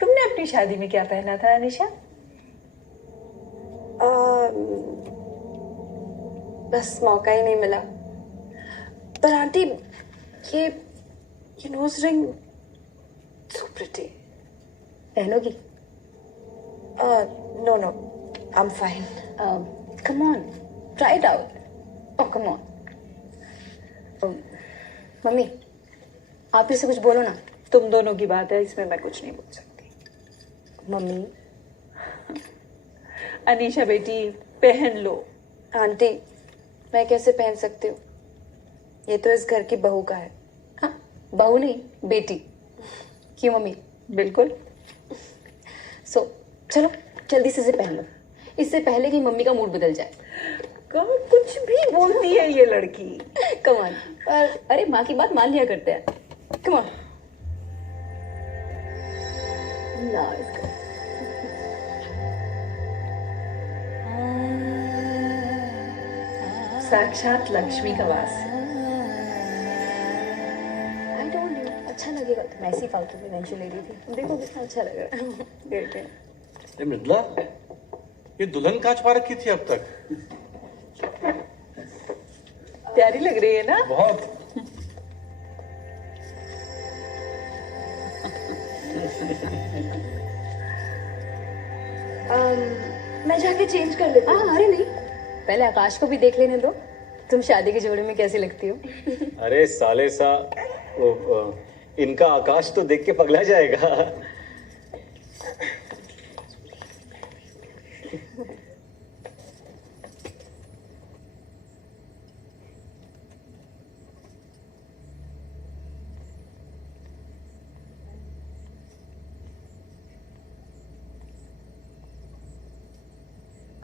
तुमने अपनी शादी में क्या पहना था अनिशा? बस मौका ही नहीं मिला। पर आंटी ये नोज रिंग सो प्रिटी। पहनोगी? No no, I am fine. Come on, try it out. Oh come on. Mummy आप ही से कुछ बोलो ना। तुम दोनों की बात है, इसमें मैं कुछ नहीं बोल सकती। मम्मी। अनीशा बेटी पहन लो। आंटी मैं कैसे पहन सकती हूँ? ये तो इस घर की बहू का है। हाँ, बहू नहीं बेटी। क्यों मम्मी? बिल्कुल। सो चलो जल्दी से पहन लो, इससे पहले कि मम्मी का मूड बदल जाए। कुछ भी बोलती है ये लड़की। Come on. अरे माँ की बात मान लिया करते हैं। Come on. साक्षात लक्ष्मी का वास। आई डोंट नो, अच्छा लगेगा। तो मैं ऐसी फालतू में टेंशन ले रही थी, देखो कितना अच्छा लग रहा है। देख रहे हैं। मृदुला, ये दुल्हन कांच पा रखी थी अब तक। प्यारी लग रही है ना? बहुत। मैं जाके चेंज कर लेती हूँ। अरे नहीं, पहले आकाश को भी देख लेने दो। तुम शादी के जोड़े में कैसी लगती हो? अरे साले सा, इनका आकाश तो देख के पगला जाएगा।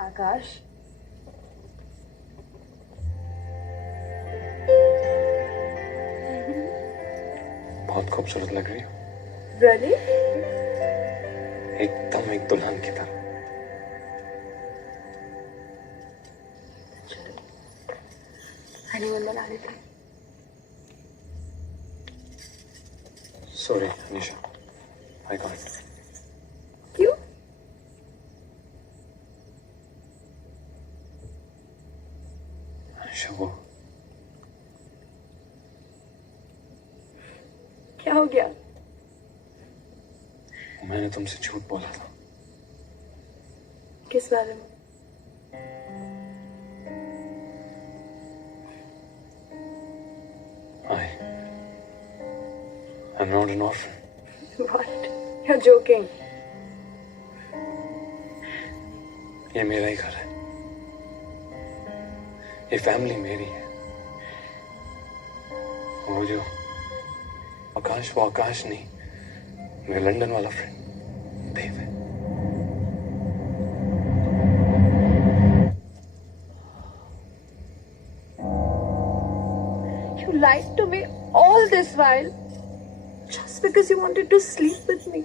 आकाश, बहुत खूबसूरत लग रही हो। really? एकदम एक दुल्हन की तरह। हनीमून मना लेते हैं। Sorry Anisha, I can't. क्यों? अनीशा, वो क्या हो गया? मैंने तुमसे झूठ बोला था। किस बारे में? I'm not an orphan. What? You're joking. ये मेरा ही घर है, ये फैमिली मेरी है। वो जो आकाश, वो आकाश नहीं, मेरा लंदन वाला फ्रेंड देव है। You lied to me all this while just because you wanted to sleep with me.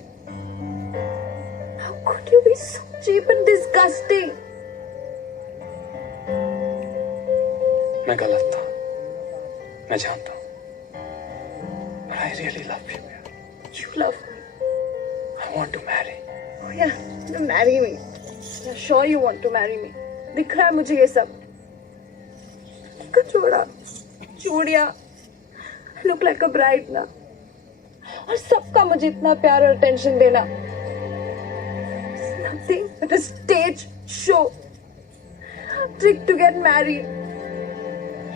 How could you be so cheap and disgusting? मैं गलत था, मैं जानता हूँ, but I really love you. You love me. I want to marry. Oh yeah, you marry me. Yeah, sure you want to marry me. दिख रहा है मुझे ये सब। कचौड़ा, चूड़ियाँ, I look like a bride ना। और सबका मुझे इतना प्यार और अटेंशन देना। It's nothing but a stage show. A trick to get married.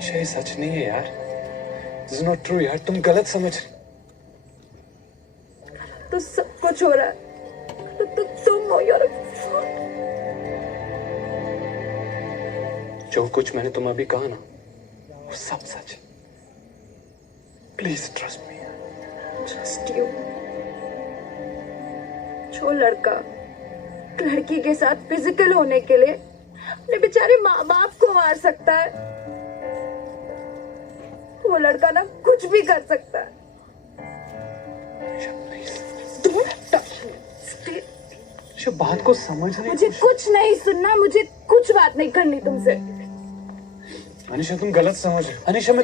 ये सच नहीं है यार। This is not true यार, तुम गलत समझ रही। तो सब कुछ हो रहा है। तो तुम हो, you're a fraud. जो कुछ मैंने तुम्हें अभी कहा ना, वो सब सच है। Please trust me. Trust you? जो लड़का लड़की के साथ फिजिकल होने के लिए अपने बेचारे माँ बाप को मार सकता है, वो लड़का ना कुछ भी कर सकता है। बात को समझने मुझे कुछ नहीं सुनना, मुझे कुछ बात नहीं करनी तुमसे। अनीशा तुम गलत समझ रहे हो। अनीशा मैं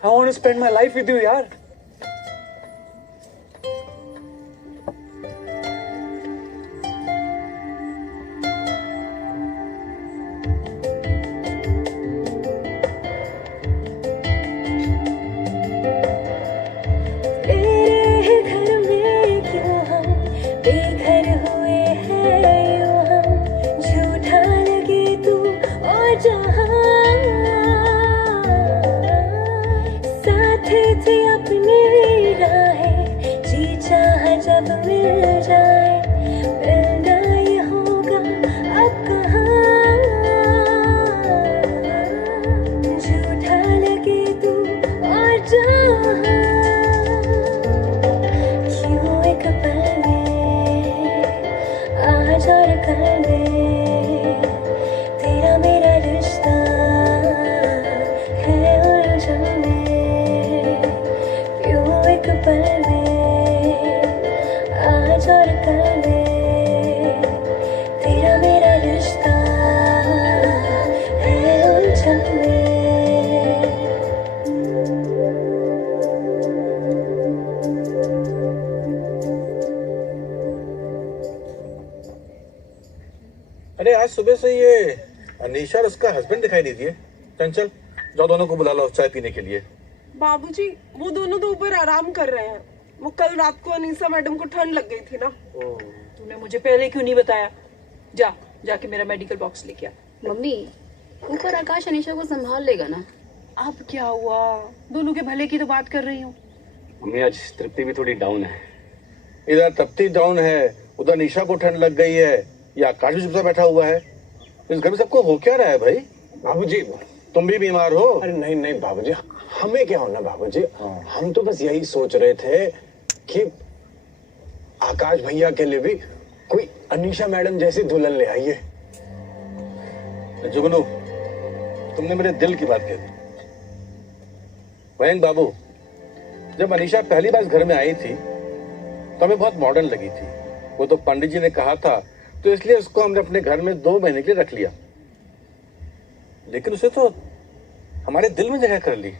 I want to spend my life with you यार। अरे आज सुबह से ये अनीशा और उसका हस्बैंड दिखाई नहीं दिए। चंचल जाओ दोनों को बुला लो चाय पीने के लिए। बाबूजी वो दोनों तो ऊपर आराम कर रहे हैं। वो कल रात को अनीसा मैडम को ठंड लग गई थी ना। तूने मुझे पहले क्यों नहीं बताया? जाके मेरा मेडिकल बॉक्स लेके आ। मम्मी ऊपर आकाश अनीशा को संभाल लेगा ना। अब क्या हुआ? दोनों के भले की तो बात कर रही हूँ। मम्मी आज तृप्ति भी थोड़ी डाउन है। इधर तृप्ति डाउन है, उधर निशा को ठंड लग गई है, ये आकाश भी चुपचाप बैठा हुआ है। इस घर में सबको हो क्या रहा है भाई? बाबूजी तुम भी बीमार हो? अरे नहीं नहीं बाबूजी, हमें क्या होना बाबूजी। हम तो बस यही सोच रहे थे कि आकाश भैया के लिए भी कोई अनीशा मैडम जैसी दुल्हन ले आइए। जुगनू तुमने मेरे दिल की बात कह दी। मयंक बाबू, जब अनीशा पहली बार इस घर में आई थी तो हमें बहुत मॉडर्न लगी थी। वो तो पंडित जी ने कहा था तो इसलिए उसको हमने अपने घर में 2 महीने के लिए रख लिया, लेकिन उसे तो हमारे दिल में जगह कर ली।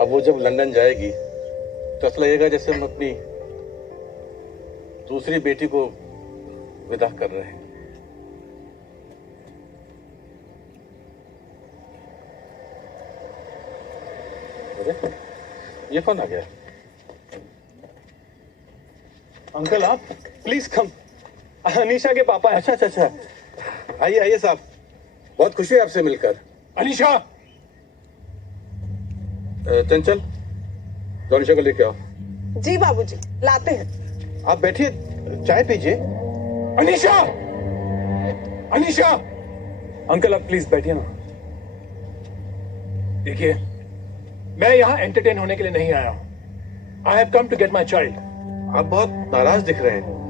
अब वो जब लंदन जाएगी तो ऐसा लगेगा जैसे हम अपनी दूसरी बेटी को विदा कर रहे हैं। अरे ये कौन आ गया? अंकल आप प्लीज कम। अनीशा के पापा है। अच्छा आइए आइए साहब, बहुत खुशी है आपसे मिलकर। अनीशा चंचल जो अनीशा को लेके आओ। जी बाबूजी लाते हैं। आप बैठिए चाय पीजिए। अनीशा अनीशा अंकल आप प्लीज बैठिए ना। देखिए मैं यहाँ एंटरटेन होने के लिए नहीं आया हूँ। I have come to get my child. आप बहुत नाराज दिख रहे हैं,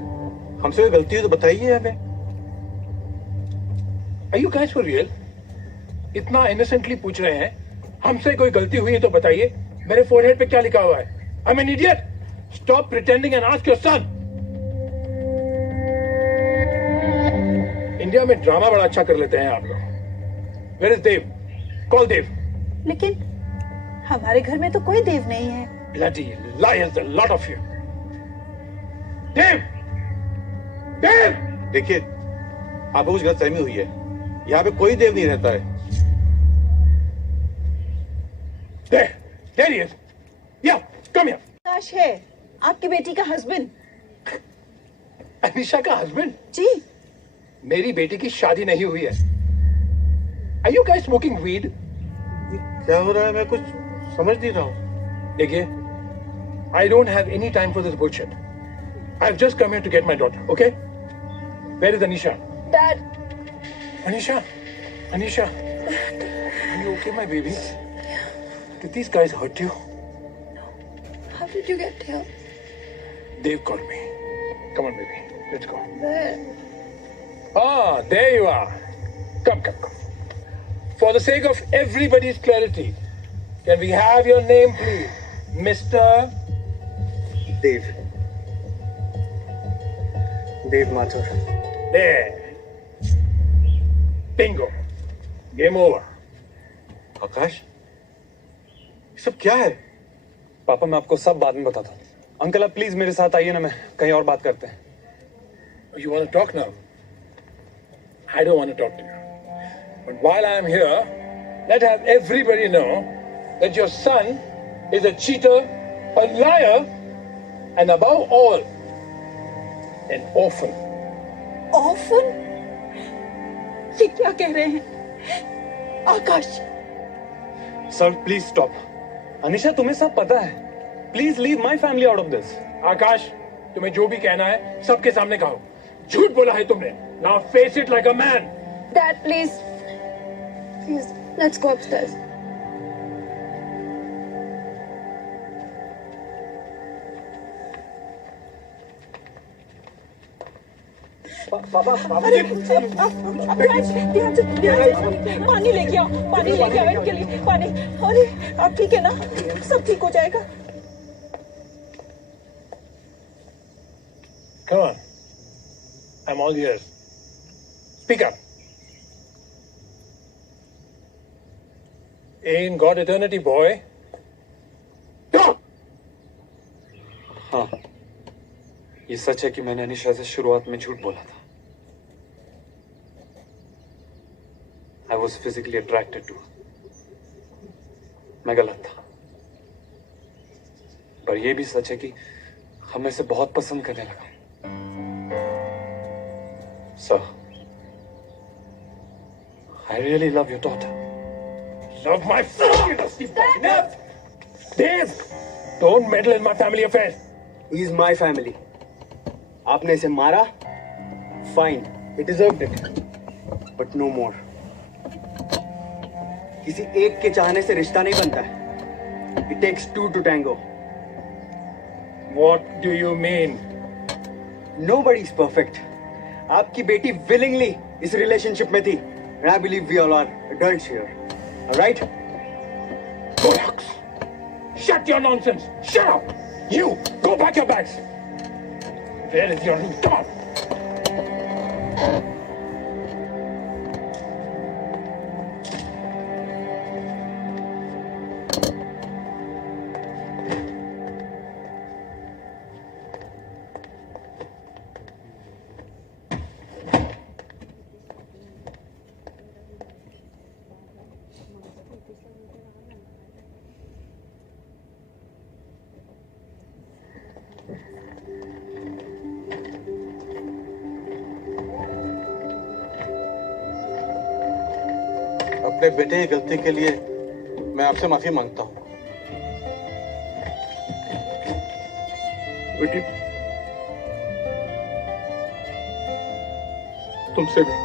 हमसे कोई गलती हो तो बताइए हमें। Are you guys for real? इतना इनोसेंटली पूछ रहे हैं, हमसे कोई गलती हुई है तो बताइए। मेरे फोरहेड पे क्या लिखा हुआ है? I'm an idiot. Stop pretending and ask your son. India में ड्रामा बड़ा अच्छा कर लेते हैं आप लोग। Where is Dev? Call Dev. लेकिन हमारे घर में तो कोई देव नहीं है। Bloody liars, the lot of you. Dev! Dev! देखिए आपको कुछ गलतफहमी हुई है, यहाँ पे कोई देव नहीं रहता है। There he is. Yeah, come here. आकाश है आपकी बेटी का हस्बैंड। अनीशा का हस्बैंड? जी। मेरी बेटी की शादी नहीं हुई है। Are you guys smoking weed? क्या हो रहा है? मैं कुछ समझ नहीं रहा हूँ। देखिए, I don't have any time for this bullshit. I've just come here to get my daughter, okay? Where is Anisha? Dad. Anisha? Are you okay, my baby? Did these guys hurt you? How did you get here? Dave called me. Come on, baby. Let's go. Where? Ah, there you are. Come. For the sake of everybody's clarity, can we have your name, please? Mr. Dave. Dave Mathur. There. Bingo. Game over. आकाश, ये सब क्या है? पापा मैं आपको सब बाद में बताता हूँ. अंकल आप प्लीज मेरे साथ आइए ना, मैं कहीं और बात करते हैं. You want to talk now? I don't want to talk to you. But while I am here, let have everybody know that your son is a cheater, a liar, and above all, an orphan. Often? ये क्या कह रहे हैं आकाश? Sir please stop. Anisha तुम्हें सब पता है. Please leave my family out of this. आकाश, तुम्हें जो भी कहना है सबके सामने कहो. झूठ बोला है तुमने. Now face it like a man. Dad, please. Please, let's go upstairs. पापा अरे पानी लेके आओ इनके लिए पानी. अरे आप ठीक है ना? सब ठीक हो जाएगा. Come on. I'm all ears. Speak up. Ain't got eternity, boy. Talk! हाँ, ये सच है कि मैंने अनिशा से शुरुआत में झूठ बोला था. I was physically attracted to her. मैं गलत था. पर ये भी सच है कि हमें से बहुत पसंद करने लगा. Sir, I really love your daughter. Love my family, Rusty Dave! Dave! Don't meddle in my family affairs. He is my family. आपने इसे मारा? Fine, he deserved it. But no more. किसी एक के चाहने से रिश्ता नहीं बनता है. It takes two to tango. What do you mean? Nobody is perfect. आपकी बेटी willingly इस relationship में थी. And I believe we all are adults here. All right? Bollocks! Shut your nonsense! Shut up! You, go pack your bags! Where is your room? Come on! अपने बेटे की गलती के लिए मैं आपसे माफी मांगता हूँ. बेटी, तुमसे भी.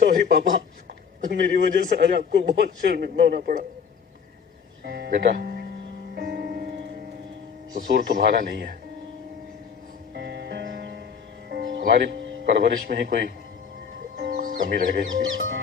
सॉरी पापा, मेरी वजह से आज आपको बहुत शर्मिंदा होना पड़ा. बेटा, कसूर तुम्हारा नहीं है. हमारी परवरिश में ही कोई कमी रह गई होगी.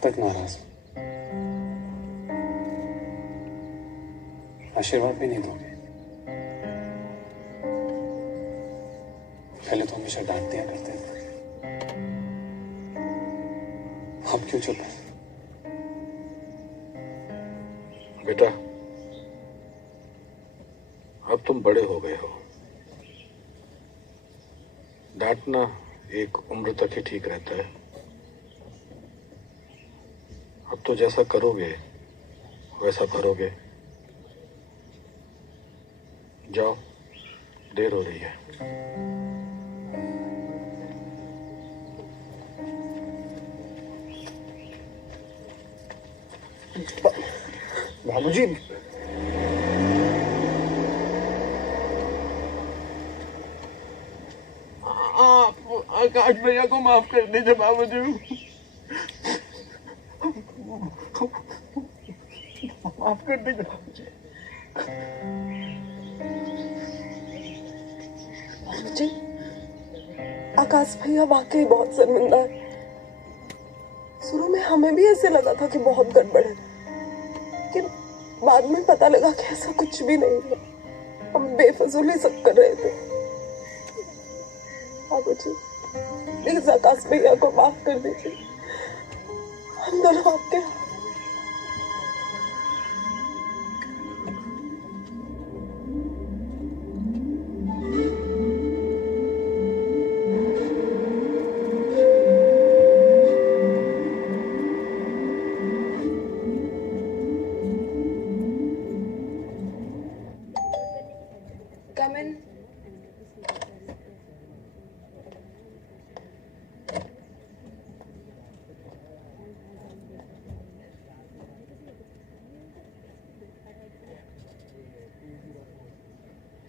कब तक नाराज हो? आशीर्वाद भी नहीं दोगे? पहले तो हमेशा डांट दिया करते थे, अब क्यों चुप है? बेटा, अब तुम बड़े हो गए हो। डांटना एक उम्र तक ही ठीक रहता है। अब तो जैसा करोगे वैसा भरोगे। जाओ, देर हो रही है। बाबूजी, आप आकाश भैया को माफ कर दीजिए बाबूजी। माफ कर दीजिए बाबूजी। बाबूजी, आकाश भैया वाकई बहुत शर्मिंदा है। शुरू में हमें भी ऐसे लगा था कि बहुत गड़बड़ है, लेकिन बाद में पता लगा कि ऐसा कुछ भी नहीं है। हम बेफजूल ही सब कर रहे थे। बाबूजी, प्लीज आकाश भैया को माफ कर दीजिए। हम दोनों आपके हाथ। Come in.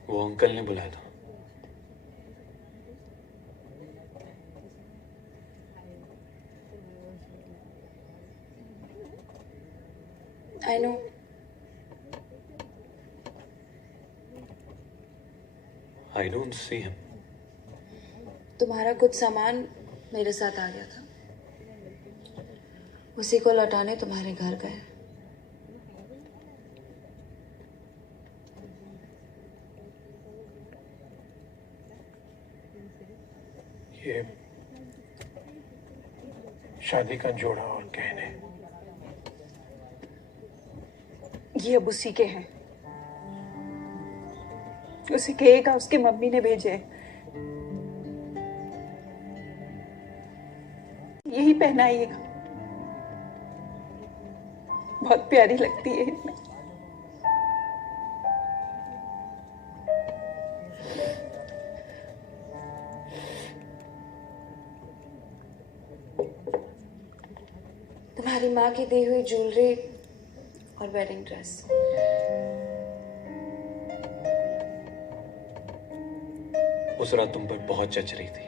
वो अंकल ने बुलाया था। I know. I don't see him. तुम्हारा कुछ सामान मेरे साथ आ गया था, उसी को लौटाने तुम्हारे घर गए। ये शादी का जोड़ा और गहने, ये अब उसी के हैं। उसे कहेगा उसके मम्मी ने भेजे। यही पहनाइएगा, बहुत प्यारी लगती है इसमें। तुम्हारी माँ की दी हुई ज्वेलरी और वेडिंग ड्रेस। उस रात तुम पर बहुत जच रही थी,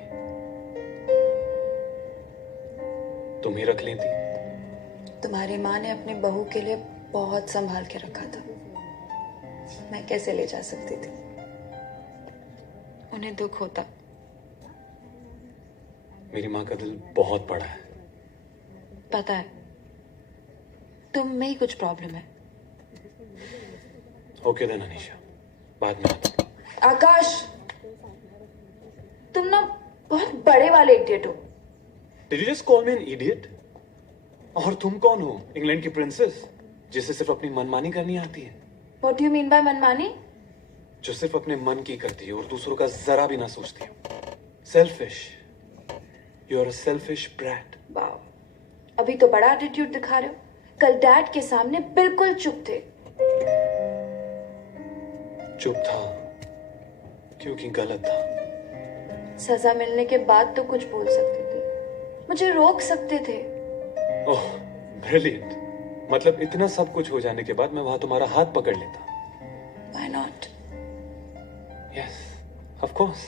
तुम ही रख ली थी। तुम्हारी माँ ने अपनी बहू के लिए बहुत संभाल के रखा था, मैं कैसे ले जा सकती थी? उन्हें दुख होता। मेरी माँ का दिल बहुत बड़ा है। पता है, तुम में ही कुछ प्रॉब्लम है। ओके देन अनीशा, बाद में आता। आकाश, तुम ना बहुत बड़े वाले इडियट हो। Did you just call me an idiot? और तुम कौन हो? इंग्लैंड की प्रिंसेस जिसे सिर्फ अपनी मनमानी करनी आती है। What do you mean by मनमानी? जो सिर्फ अपने मन की करती है और दूसरों का जरा भी ना सोचती हो। Selfish. You are a selfish brat. वाह, अभी तो बड़ा एटीट्यूड दिखा रहे हो। कल डैड के सामने बिल्कुल चुप थे। चुप था क्योंकि गलत था। सजा मिलने के बाद तो कुछ बोल सकते थे, मुझे रोक सकते थे। ओह, ब्रिलियंट। मतलब इतना सब कुछ हो जाने के बाद मैं वहां तुम्हारा हाथ पकड़ लेता। Why not? Yes, of course.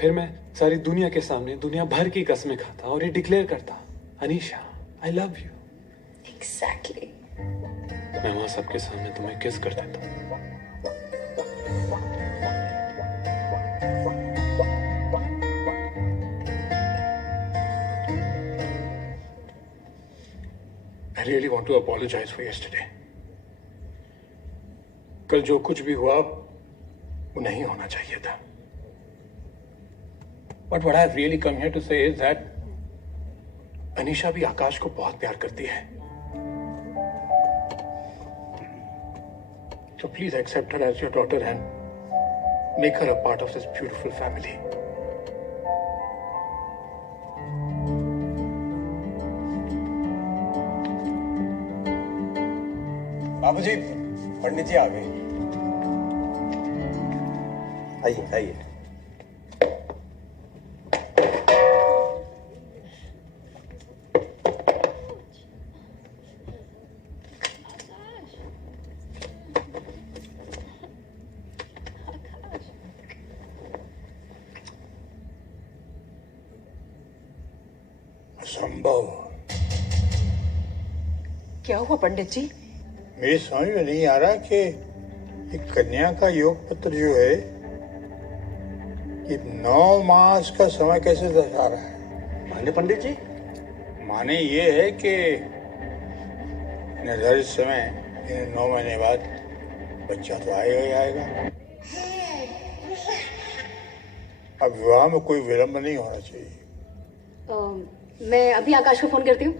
फिर मैं सारी दुनिया के सामने दुनिया भर की कस्में खाता और ये डिक्लेयर करता, Anisha, I love you. Exactly. मैं वहां सबके सामने तुम्हें किस कर देता। really want to apologize for yesterday. कल जो कुछ भी हुआ वो नहीं होना चाहिए था. But what I've really come here to say is that Anisha भी आकाश को बहुत प्यार करती है. So please accept her as your daughter and make her a part of this beautiful family. बाबूजी, पंडित जी आ गए. आइए आइए. असंभव. क्या हुआ पंडित जी? मेरी समझ में नहीं आ रहा कि ये कन्या का योग पत्र जो है ये 9 मास का समय कैसे दर्शा रहा है. माने पंडित जी? माने ये है कि निर्धारित समय 9 महीने बाद बच्चा तो आएगा ही आएगा. अब विवाह में कोई विलंब नहीं होना चाहिए. मैं अभी आकाश को फोन करती हूँ.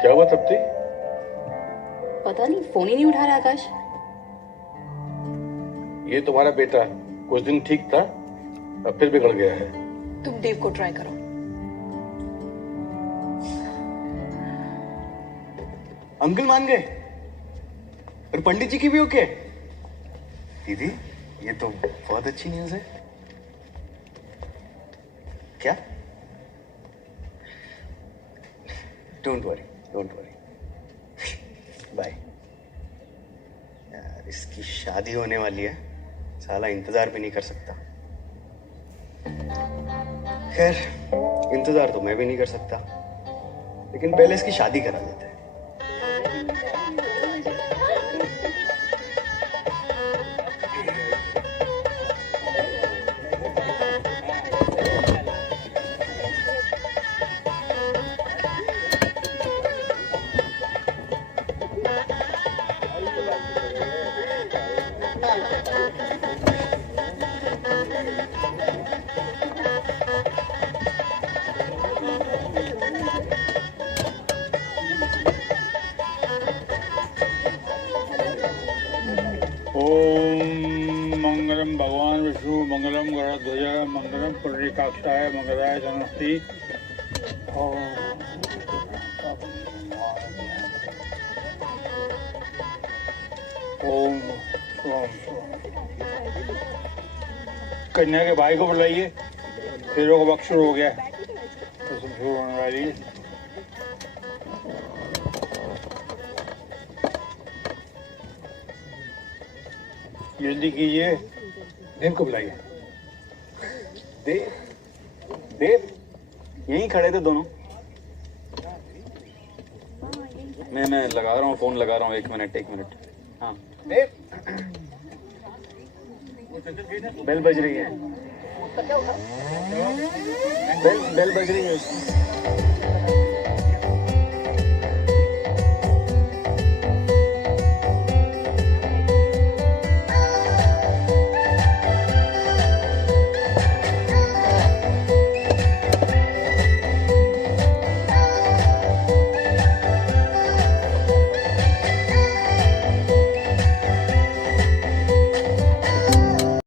क्या हुआ तृप्ति? पता नहीं, फोन ही नहीं उठा रहा आकाश. ये तुम्हारा बेटा कुछ दिन ठीक था, अब फिर बिगड़ गया है. तुम देव को ट्राई करो. अंकल मान गए और पंडित जी की भी ओके. दीदी, ये तो बहुत अच्छी न्यूज है. क्या? Don't worry, don't worry. Bye. यार, इसकी शादी होने वाली है, साला इंतजार भी नहीं कर सकता. खैर, इंतजार तो मैं भी नहीं कर सकता, लेकिन पहले इसकी शादी करा लेते हैं. मंगलम भगवान विष्णु मंगलम गरुड़ध्वज मंगलम पुंडरीकाक्षाय मंगलाय धनस्ति. ओम कन्या के भाई को बुलाइए. फेरों का वक्त शुरू हो गया है, तो शुरू होने वाली है. जल्दी कीजिए. देव को बुलाइए. देव यहीं खड़े थे दोनों. मैं लगा रहा हूँ, फोन लगा रहा हूँ. एक मिनट. हाँ देव, बेल बज रही है. बेल बज रही है.